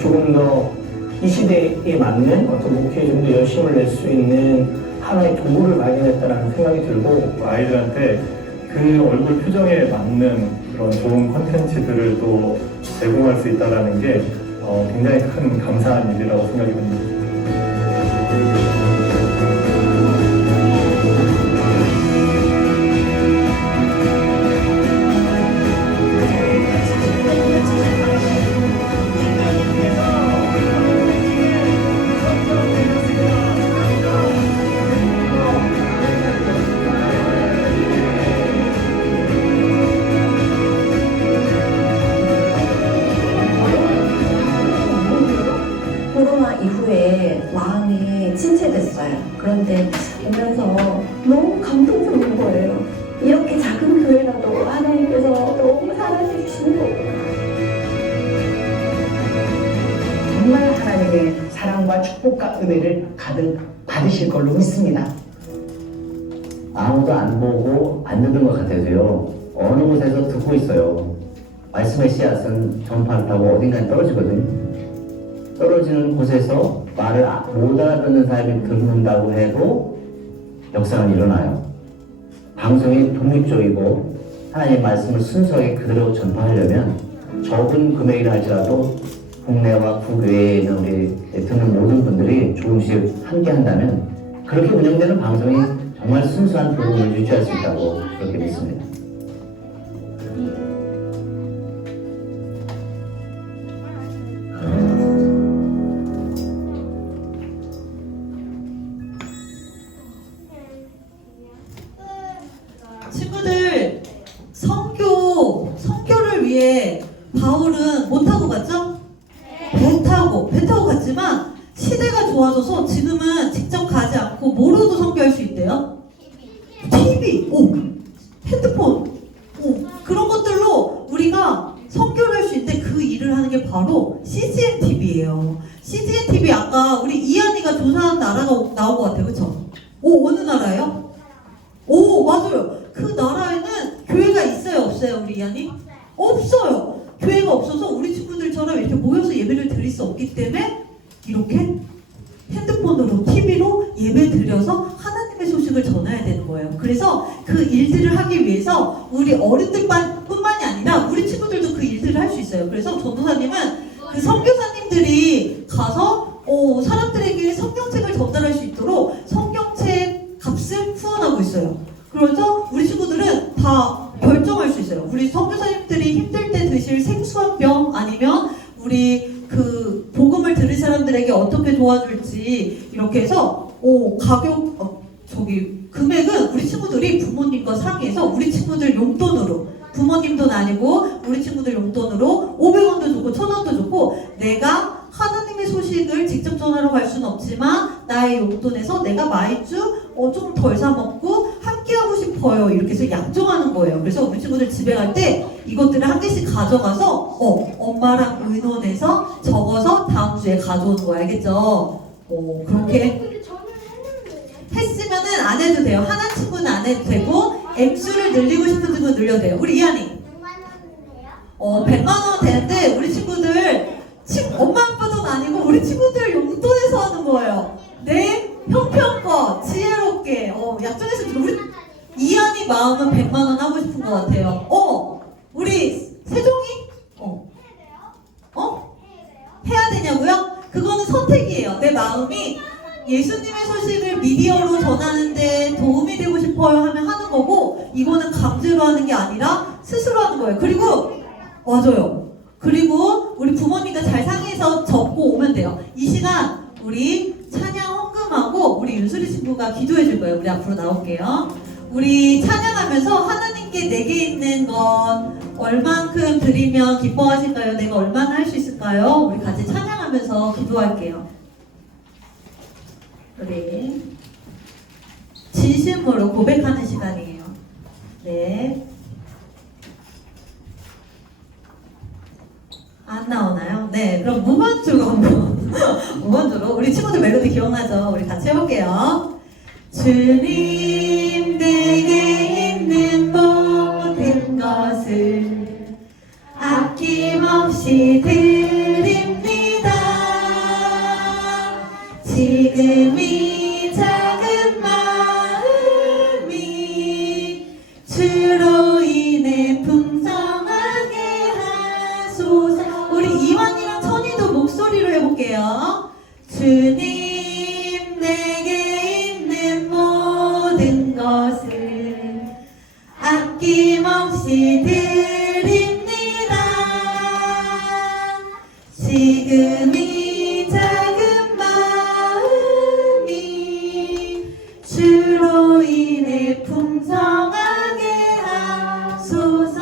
조금 더 이 시대에 맞는 어떤 목표에 좀 더 열심을 낼 수 있는 하나의 도구를 발견했다는 생각이 들고 아이들한테 그 얼굴 표정에 맞는 그런 좋은 콘텐츠들을 또 제공할 수 있다는 게 굉장히 큰 감사한 일이라고 생각이 듭니다. 코로나 이후에 마음이 침체됐어요. 그런데 보면서 너무 감동스러운 거예요. 이렇게 작은 교회라도 하나님께서 너무 사랑해주시는 정말 하나님의 사랑과 축복과 은혜를 가득 받으실 걸로 믿습니다. 아무도 안 보고 안 듣는 것 같아도요. 어느 곳에서 듣고 있어요. 말씀의 씨앗은 전파를 타고 어딘가에 떨어지거든요. 떨어지는 곳에서 말을 못 알아듣는 사람이 듣는다고 해도 역사는 일어나요. 방송이 독립적이고 하나님의 말씀을 순수하게 그대로 전파하려면 적은 금액이라 할지라도 국내와 국외에 있는 우리 듣는 모든 분들이 조금씩 함께 한다면 그렇게 운영되는 방송이 정말 순수한 복음을 유지할 수 있다고 그렇게 믿습니다. 친구들, 성교를 위해 바울은 뭐 타고 갔죠? 배 타고 갔지만 시대가 좋아져서 지금은 직접 가지 않고 뭐로도 선교할 수 있대요? TV, 핸드폰, 그런 것들로 우리가 선교를 할 수 있는데 그 일을 하는 게 바로 CGN TV예요. CGN TV 아까 우리 이한이가 조사한 나라가 나온 것 같아요, 그렇죠? 어느 나라예요? 맞아요. 그 나라에는 교회가 있어요, 없어요, 우리 이한이? 없어요. 교회가 없어서 우리 친구들처럼 이렇게 모여서 예배를 드릴 수 없기 때문에 이렇게 핸드폰으로, TV로 예배 드려서 하나님의 소식을 전해야 되는 거예요. 그래서 그 일들을 하기 위해서 우리 어른들뿐만이 아니라 우리 친구들도 그 일들을 할 수 있어요. 그래서 전도사님은 그 선교사님들이 가서 사람들에게 성경책을 전달할 수 있도록 성경책 값을 후원하고 있어요. 그래서 우리 친구들은 다 결정할 수 있어요. 우리 선교사님들이 힘들 때 드실 생수한 병 아니면 우리 그 복음을 들을 사람들에게 어떻게 도와줄지 이렇게 해서 금액은 우리 친구들이 부모님과 상의해서 우리 친구들 용돈으로, 부모님 돈 아니고 우리 친구들 용돈으로 500원도 좋고 1000원도 좋고, 내가 하나님의 소식을 직접 전하러 갈 수는 없지만 나의 용돈에서 내가 마이쮸 조금 덜 사 먹고 함께 하고 싶어요, 이렇게 해서 약정하는 거예요. 그래서 우리 친구들 집에 갈 때 이것들을 한 개씩 가져가서 엄마랑 의논해서 적어서 다음 주에 가져오는 거, 알겠죠? 그렇게 했으면은 안 해도 돼요. 하나 친구는 안 해도 되고 액수를 늘리고 싶은 친구는 늘려도 돼요. 우리 이한이 100만 원 되는데 우리 친구들 엄마 아빠 돈 아니고 우리 친구들 용돈에서 하는 거예요. 네, 형편껏 지혜롭게 약정해서 우리 이한이 마음은 100만 원 하고 싶은 것 같아요. 우리 세종이 해야 되냐고요? 그거는 선택이에요. 내 마음이 예수님의 소식을 미디어로 전하는데 도움이 되고 싶어요 하면 하는 거고, 이거는 강제로 하는 게 아니라 스스로 하는 거예요. 그리고 맞아요. 그리고 우리 부모님과 잘 상의해서 적고 오면 돼요. 이 시간 우리 찬양 헌금하고 우리 윤수리 친구가 기도해 줄 거예요. 우리 앞으로 나올게요. 우리 찬양하면서 하나님께 내게 있는 건 얼만큼 드리면 기뻐하실까요? 내가 얼마나 할 수 있을까요? 우리 같이 찬양하면서 기도할게요. 우리 진심으로 고백하는 시간이에요. 네. 안 나오나요? 네, 그럼 무반주로 한번 무반주로 우리 친구들 멜로디 기억나죠? 우리 같이 해볼게요. 주님 내게 있는 모든 것을 아낌없이 드립니다. 지금 이 작은 마음이 주로 인해 풍성하게 하소서. 우리 이완이랑 천이도 목소리로 해볼게요. 주님 내게 있는 모든 것을 아낌없이 드립니다. 지금 이 작은 마음이 주로 인해 풍성하게 하소서.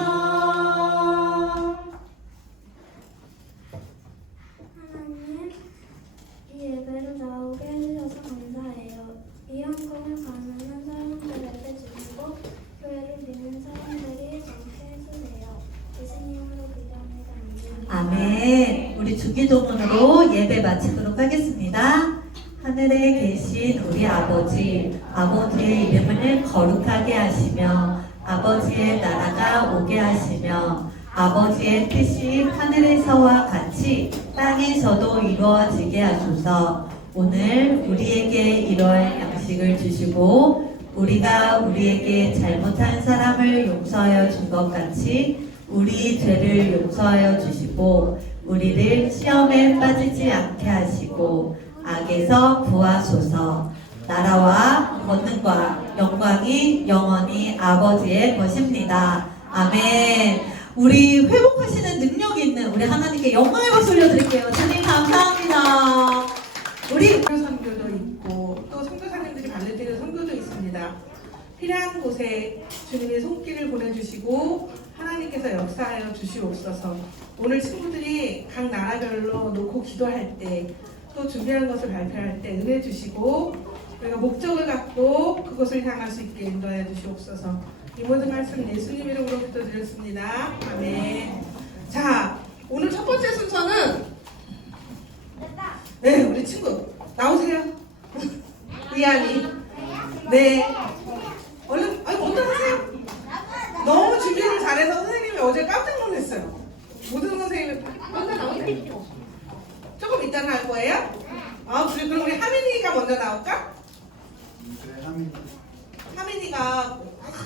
하나님, 이 예배로 나오게 해주셔서 감사해요. 이런 꿈을 가능한 사람들에게 주시고 교회를 믿는 사람들이 많게 해주세요. 예수님으로 기도합니다. 아멘. 우리 주기도문으로 예배 마치도록 하겠습니다. 하늘에 계신 우리 아버지, 아버지의 이름을 거룩하게 하시며 아버지의 나라가 오게 하시며 아버지의 뜻이 하늘에서와 같이 땅에서도 이루어지게 하소서. 오늘 우리에게 이러한 양식을 주시고 우리가 우리에게 잘못한 사람을 용서하여 준 것 같이 우리 죄를 용서하여 주시고 우리를 시험에 빠지지 않게 하시고 악에서 구하소서. 나라와 권능과 영광이 영원히 아버지의 것입니다. 아멘. 우리 회복하시는 능력이 있는 우리 하나님께 영광의 박수 올려드릴게요. 주님 감사합니다. 우리 선교도 있고 또 선교사님들이 발렛되는 선교도 있습니다. 필요한 곳에 주님의 손길을 보내주시고 하나님께서 역사하여 주시옵소서. 오늘 친구들이 각 나라별로 놓고 기도할 때 또 준비한 것을 발표할 때 은혜 주시고 우리가 목적을 갖고 그것을 향할 수 있게 인도하여 주시옵소서. 이 모든 말씀 예수님 이름으로 기도드렸습니다. 아멘. 자, 오늘 첫 번째 순서는 네, 우리 친구 나오세요. 이한이. 네. 얼른, 먼저 하세요. 너무 준비를 잘해서 선생님이 어제 깜짝 놀랐어요. 모든 선생님이 먼저 나오세요. 조금 이따가 할 거예요? 아, 그래. 그럼 우리 하민이가 먼저 나올까? 하민이가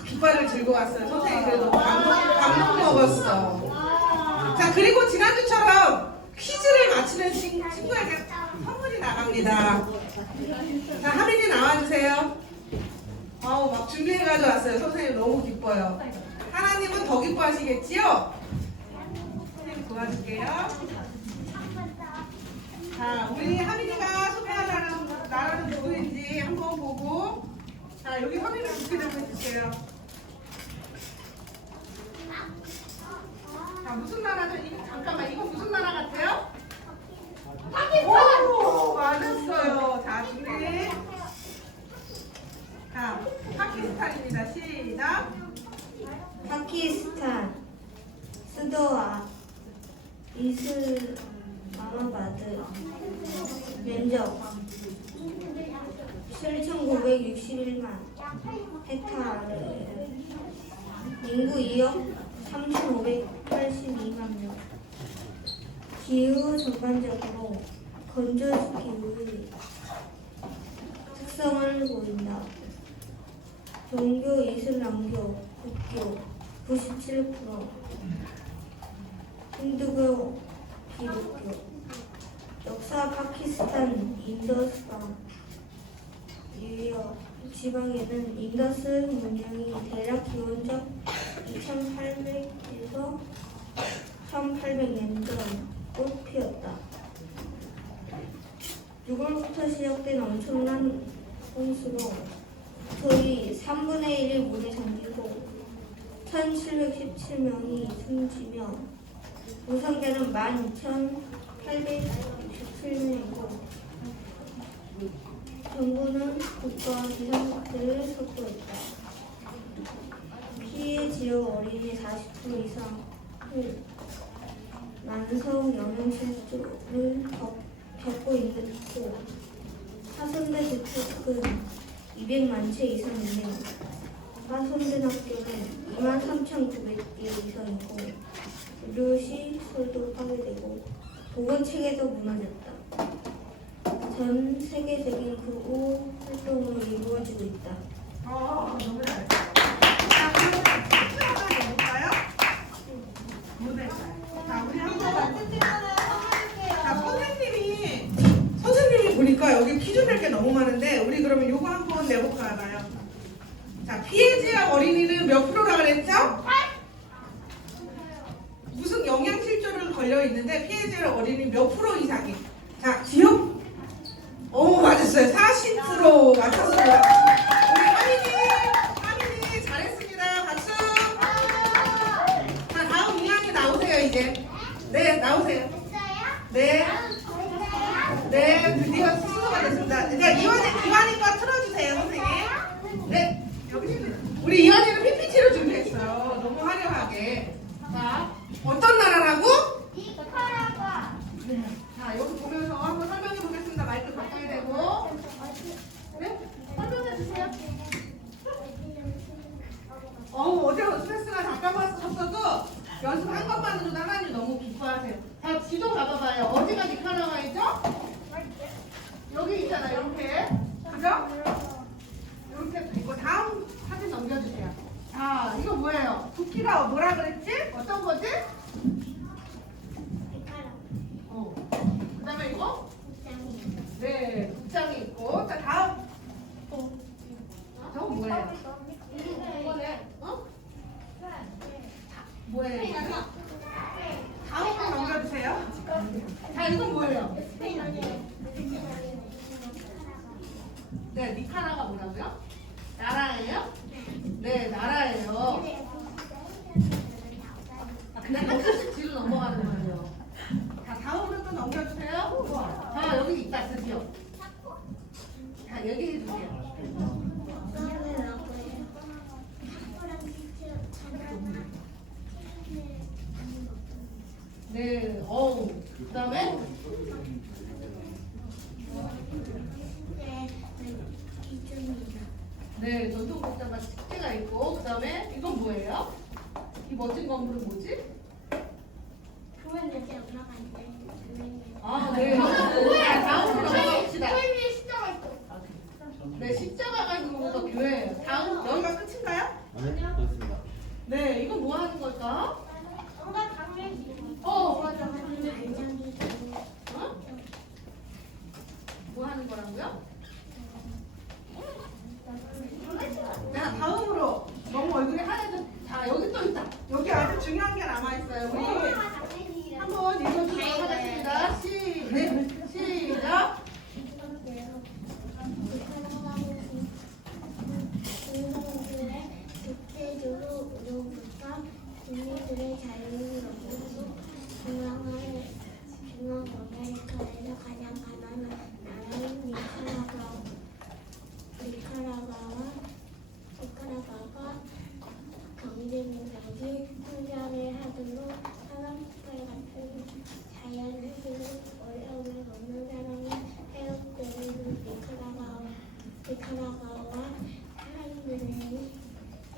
깃발을 들고 왔어요. 선생님 그래도 감동 먹었어. 자, 그리고 지난주처럼 퀴즈를 맞히는 친구에게 선물이 나갑니다. 자, 하민이 나와주세요. 아우, 막 준비해가지고 왔어요. 선생님 너무 기뻐요. 하나님은 더 기뻐하시겠지요? 선생님 도와줄게요. 자, 우리 하민이가 소개하라는 나라는 누구인지 한번 보고, 자, 여기 허민을 붙게 좀 해주세요. 자, 무슨 나라죠? 잠깐만, 이거 무슨 나라 같아요? 파키스탄! 오, 맞았어요. 자, 준비. 자, 파키스탄입니다. 시작. 파키스탄 수도와 이슬라마바드. 면적 7,961만 헥타르. 인구 2억 3,582만 명. 기후 전반적으로 건조기후의 특성을 보인다. 종교 이슬람교, 국교 97%, 힌두교, 기독교. 역사 파키스탄 인더스강 유역 지방에는 인더스 문명이 대략 기원적 2800에서 1800년 전 꽃 피었다. 6월부터 시작된 엄청난 홍수로 거의 3분의 1이 물에 잠기고 1717명이 숨지며 우상자는 12,867명이고 정부는 국가 비상사태를 선포했다. 피해 지역 어린이 40% 이상을 만성 영양실조를 겪고 있고 파손된 주택은 200만 채 이상 있네요. 파손된 학교는 23,900개 이상이고 의료시설도 파괴되고 보건체계도 무너졌다. 전 세계적인 극우 활동으로 이루어지고 있다. 너무 잘했어요. 자, 그러면 한번 해볼까요? 자, 우리 한번. 자, 선생님이 보니까 여기 퀴즈 낼 게 너무 많은데 우리 그러면 요거 한번 내볼까 봐요. 자, 피해 지역 어린이는 몇 프로라 그랬죠? 무슨 영양실조를 걸려 있는데 피해 지역 어린이 몇 프로 이상이? 자, 지역? 맞았어요. 40% 맞췄습니다. 우리 하민이 잘했습니다. 박수. 자, 다음 2학년 나오세요 이제. 네, 나오세요. 네. 네, 드디어 수고가 됐습니다. 이제 이완이 거 틀어주세요, 선생님. 네, 여기 우리 이완이는 PPT를 준비했어요. 너무 화려하게. 자, 어떤 나라라고? 니카라과. 네. 자, 여기 보면서 한번 설명해 보겠습니다. 마이크 가까이 대고. 네? 설명해 주세요. 어제 스트레스가 잠깐만 쳤어도 연습한 것만으로도 하나님 너무 기뻐하세요. 자, 지도 봐봐봐요. 어디가 니카라과이죠? 여기 있잖아요, 이렇게. 그죠? 이렇게 있고, 다음 사진 넘겨주세요. 자, 이거 뭐예요? 국기가 뭐라 그랬지? 어떤 거지? 그 다음에 이거? 네, 국장이 있고. 자, 다음. 저거 뭐예요? 이거네. 뭐예요? 다음으로 넘겨주세요. 자, 이건 뭐예요? 네, 니카라가 뭐라고요? 나라예요? 네, 나라예요. 그냥 한 줄씩 뒤로 넘어가는 거예요. 자, 다음으로 또 넘겨주세요. 자, 여기 있다, 드디어. 자, 얘기해 주세요. 네, 그 다음에? 네, 전통복잡한 식재가 있고, 그 다음에 이건 뭐예요? 이 멋진 건물은 뭐지? 아, 네. 다음으로 넘어갑시다. 네, 십자가가 있는 것도 교회예요. 다음, 여기가 끝인가요? 네, 그렇습니다. 네, 이건 뭐 하는 걸까? 뭐 하는 거라고요? 자, 다음으로 너무 얼굴이 하얘져. 자, 여기 또 있다. 여기 아주 중요한 게 남아있어요. 우리 한번 읽어주도록 하겠습니다. 시작. 국제적으로부터 국민들의 자유를 얻고 중앙 아메리카에서 가장 가난한 나라인 니카라과가 경제 능력이 성장을 하도록 산업발 같은 자연 혜택을 어려움을 겪는 사람이 해역되는 니카라과와 사람들의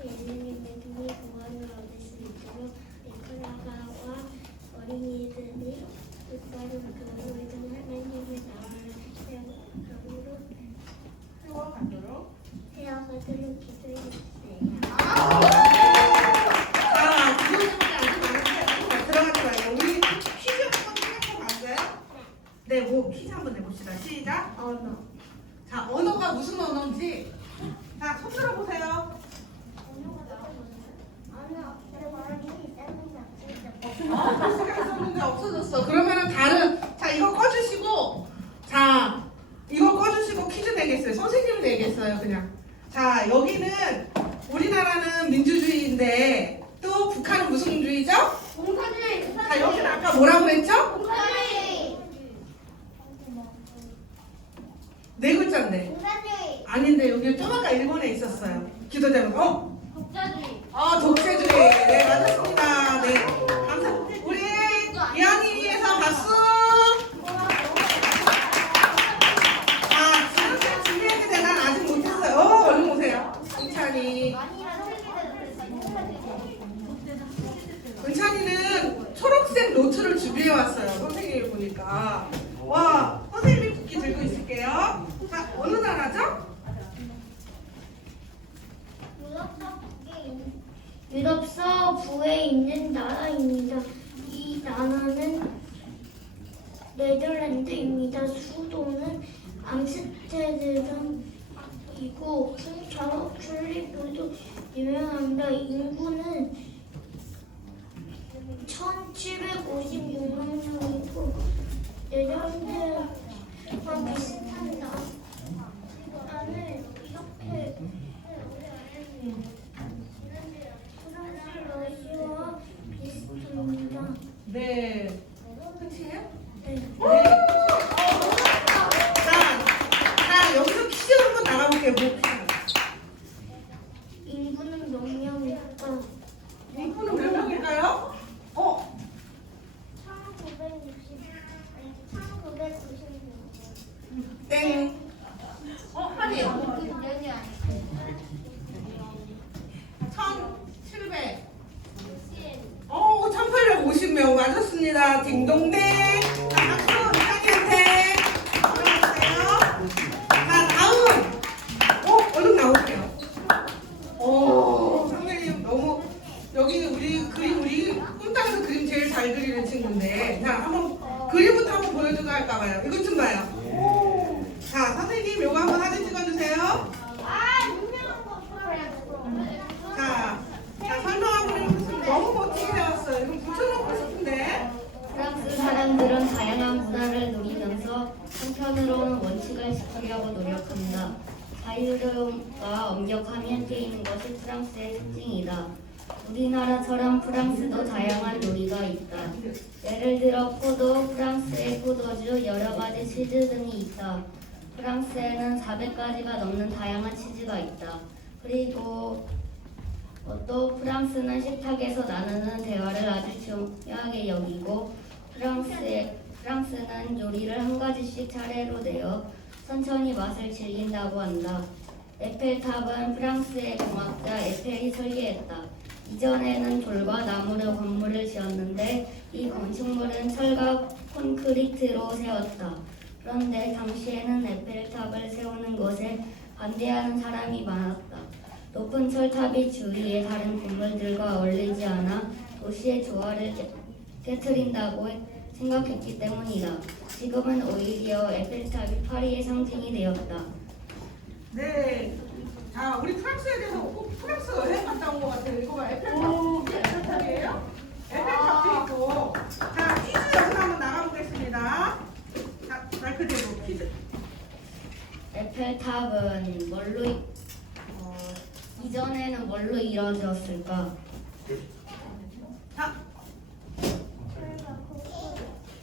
예능의 통해 구원을 얻을 수 있도록 니카라과와 어린이들이 국가를 교육을 하나님의 나라를 세워가도록 기도해주세요. 들어가지 말고 우리 퀴즈 한번 생각해 봤어요? 네, 뭐 퀴즈 한번 내봅시다. 시작. 언어. 자, 언어가 무슨 언어인지. 자, 손 들어보세요. 없어졌어. 그러면은 다른. 자, 이거 꺼주시고. 자, 이거 꺼주시고 퀴즈 내겠어요. 선생님이 내겠어요, 그냥. 자, 여기는 우리나라는 민주주의인데 또 북한은 무슨 주의죠? 공산주의. 자, 여기는 아까 뭐라고 했죠? 공산주의. 네 글자인데. 공산주의. 아닌데 여기 좀 아까 일본에 있었어요. 기도 제목. 독자주의. 독재주의. 네, 맞았습니다. 네. 감사합니다. 우리 이한이 위해서 박수. 지금 준비했는데 난 아직 못했어요. 얼른 오세요. 은찬이. 은찬이는 초록색 노트를 준비해왔어요. 선생님이 보니까. 와, 선생님이 국기 들고 있을게요. 자, 어느 나라죠? 유럽서부에 있는 나라입니다. 이 나라는 네덜란드입니다. 수도는 암스테르담이고 풍차와 튤립으로도 유명합니다. 인구는 1756만 명이고 네덜란드와 비슷한 나라는 이렇게 러시아와 비슷합니다. 네. 끝이에요? 네. 자, 여기서 퀴즈 한번 나가볼게요. 뭐 인구는 몇 명일까? 인구는 몇 명일까요? 1990. 땡. 하니. 1700. 1850명 맞았습니다. 딩동댕. 자, 박수 이장이한테. 들어가세요. 자, 다음. 얼른 나올게요. 선생님 너무 여기 우리 꿈땅에서 그림 제일 잘 그리는 친구인데, 자, 한번 그림부터 한번 보여주고 할까봐요. 이것 좀 봐요. 자, 선생님 요거 한번 사진 찍어주세요. 자, 설명하고 있습니다. 너무 멋지게 해왔어요. 이거 붙여놓고 싶은데. 프랑스 사람들은 다양한 문화를 누리면서 한편으로는 원칙을 지키려고 노력합니다. 자유로움과 엄격함이 함께 있는 것이 프랑스의 특징이다. 우리나라처럼 프랑스도 다양한 요리가 있다. 예를 들어 포도, 프랑스의 포도주, 여러 가지 치즈 등이 있다. 프랑스에는 400가지가 넘는 다양한 치즈가 있다. 그리고 또 프랑스는 식탁에서 나누는 대화를 아주 중요하게 여기고 프랑스는 요리를 한 가지씩 차례로 내어 천천히 맛을 즐긴다고 한다. 에펠탑은 프랑스의 공학자 에펠이 설계했다. 이전에는 돌과 나무로 건물을 지었는데 이 건축물은 철과 콘크리트로 세웠다. 그런데 당시에는 에펠탑을 세우는 것에 반대하는 사람이 많았다. 높은 철탑이 주위의 다른 건물들과 어울리지 않아 도시의 조화를 깨트린다고 생각했기 때문이다. 지금은 오히려 에펠탑이 파리의 상징이 되었다. 네. 자, 우리 프랑스에 대해서 꼭 프랑스 여행 갔다 온 것 같아요. 이거 봐, 에펠탑이에요? 에펠탑도 있고. 자, 퀴즈 여기서 한번 나가보겠습니다. 자, 마이크 대고 퀴즈. 에펠탑은 이전에는 뭘로 이루어졌을까? 자,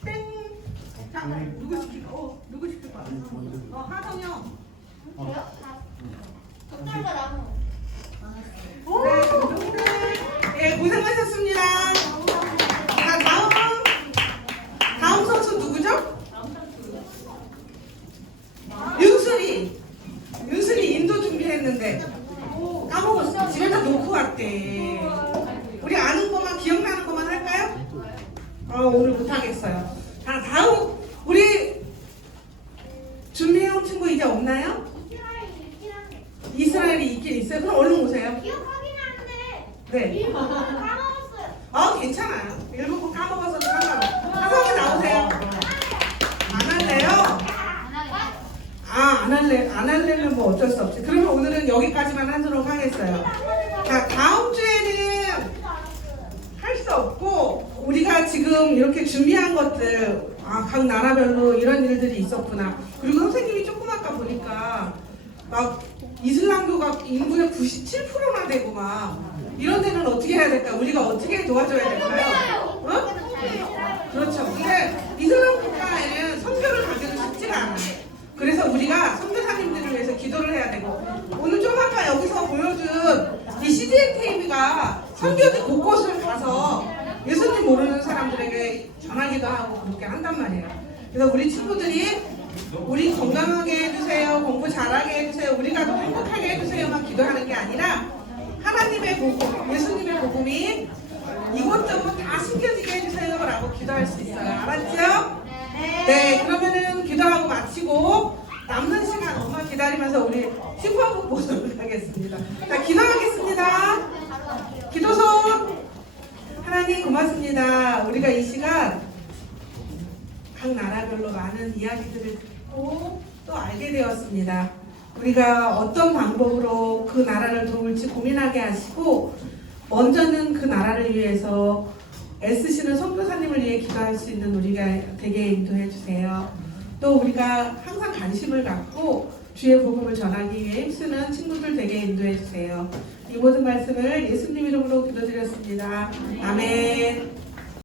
땡. 자, 누구 시킬까? 누구 시킬까? 하성영. 젓갈과 나무. 네, 고생하셨습니다. 자, 다음 선수 누구죠? 윤슬이 인도 준비했는데 까먹었어. 집에다 놓고 왔대. 우리 아는 것만 기억나는 것만 할까요? 오늘 못하겠어요. 자, 다음 우리 준비해온 친구 이제 없나요? 이스라엘이 있긴 있어요. 그럼 얼른 오세요. 기억하긴 하는데 네. 일본어 까먹었어요. 괜찮아요. 일본어 까먹어서 상관없어요. 하성이 나오세요. 안 할래요? 안 할래면 뭐 어쩔 수 없지. 그러면 오늘은 여기까지만 하도록 하겠어요. 자, 다음 주에는 할 수 없고 우리가 지금 이렇게 준비한 것들 각 나라별로 이런 일들이 있었구나. 그리고 선생님이 조금 아까 보니까 막 이슬람교가 인구의 97%나 되고 막 이런 데는 어떻게 해야 될까? 우리가 어떻게 도와줘야 될까요? 어? 그렇죠. 근데 이슬람 국가에는 선교를 가기도 쉽지가 않아요. 그래서 우리가 선교사님들을 위해서 기도를 해야 되고, 오늘 좀 아까 여기서 보여준 이 CGN TV가 선교지 곳곳을 가서 예수님 모르는 사람들에게 전하기도 하고 그렇게 한단 말이에요. 그래서 우리 친구들이 우리 건강하게 해주세요, 공부 잘하게 해주세요, 우리가 더 행복하게 해주세요만 기도하는 게 아니라 하나님의 복음, 예수님의 복음이 이곳저곳 다 숨겨지게 해주세요라고 기도할 수 있어요. 알았죠? 네, 그러면은 기도하고 마치고 남는 시간 엄마 기다리면서 우리 슈퍼북 보도록 하겠습니다. 자, 기도하겠습니다. 기도손. 하나님 고맙습니다. 우리가 이 시간 각 나라별로 많은 이야기들을 듣고 또 알게 되었습니다. 우리가 어떤 방법으로 그 나라를 도울지 고민하게 하시고, 먼저는 그 나라를 위해서 애쓰시는 선교사님을 위해 기도할 수 있는 우리가 되게 인도해 주세요. 또 우리가 항상 관심을 갖고 주의 복음을 전하기 위해 힘쓰는 친구들 되게 인도해 주세요. 이 모든 말씀을 예수님 이름으로 기도드렸습니다. 아멘.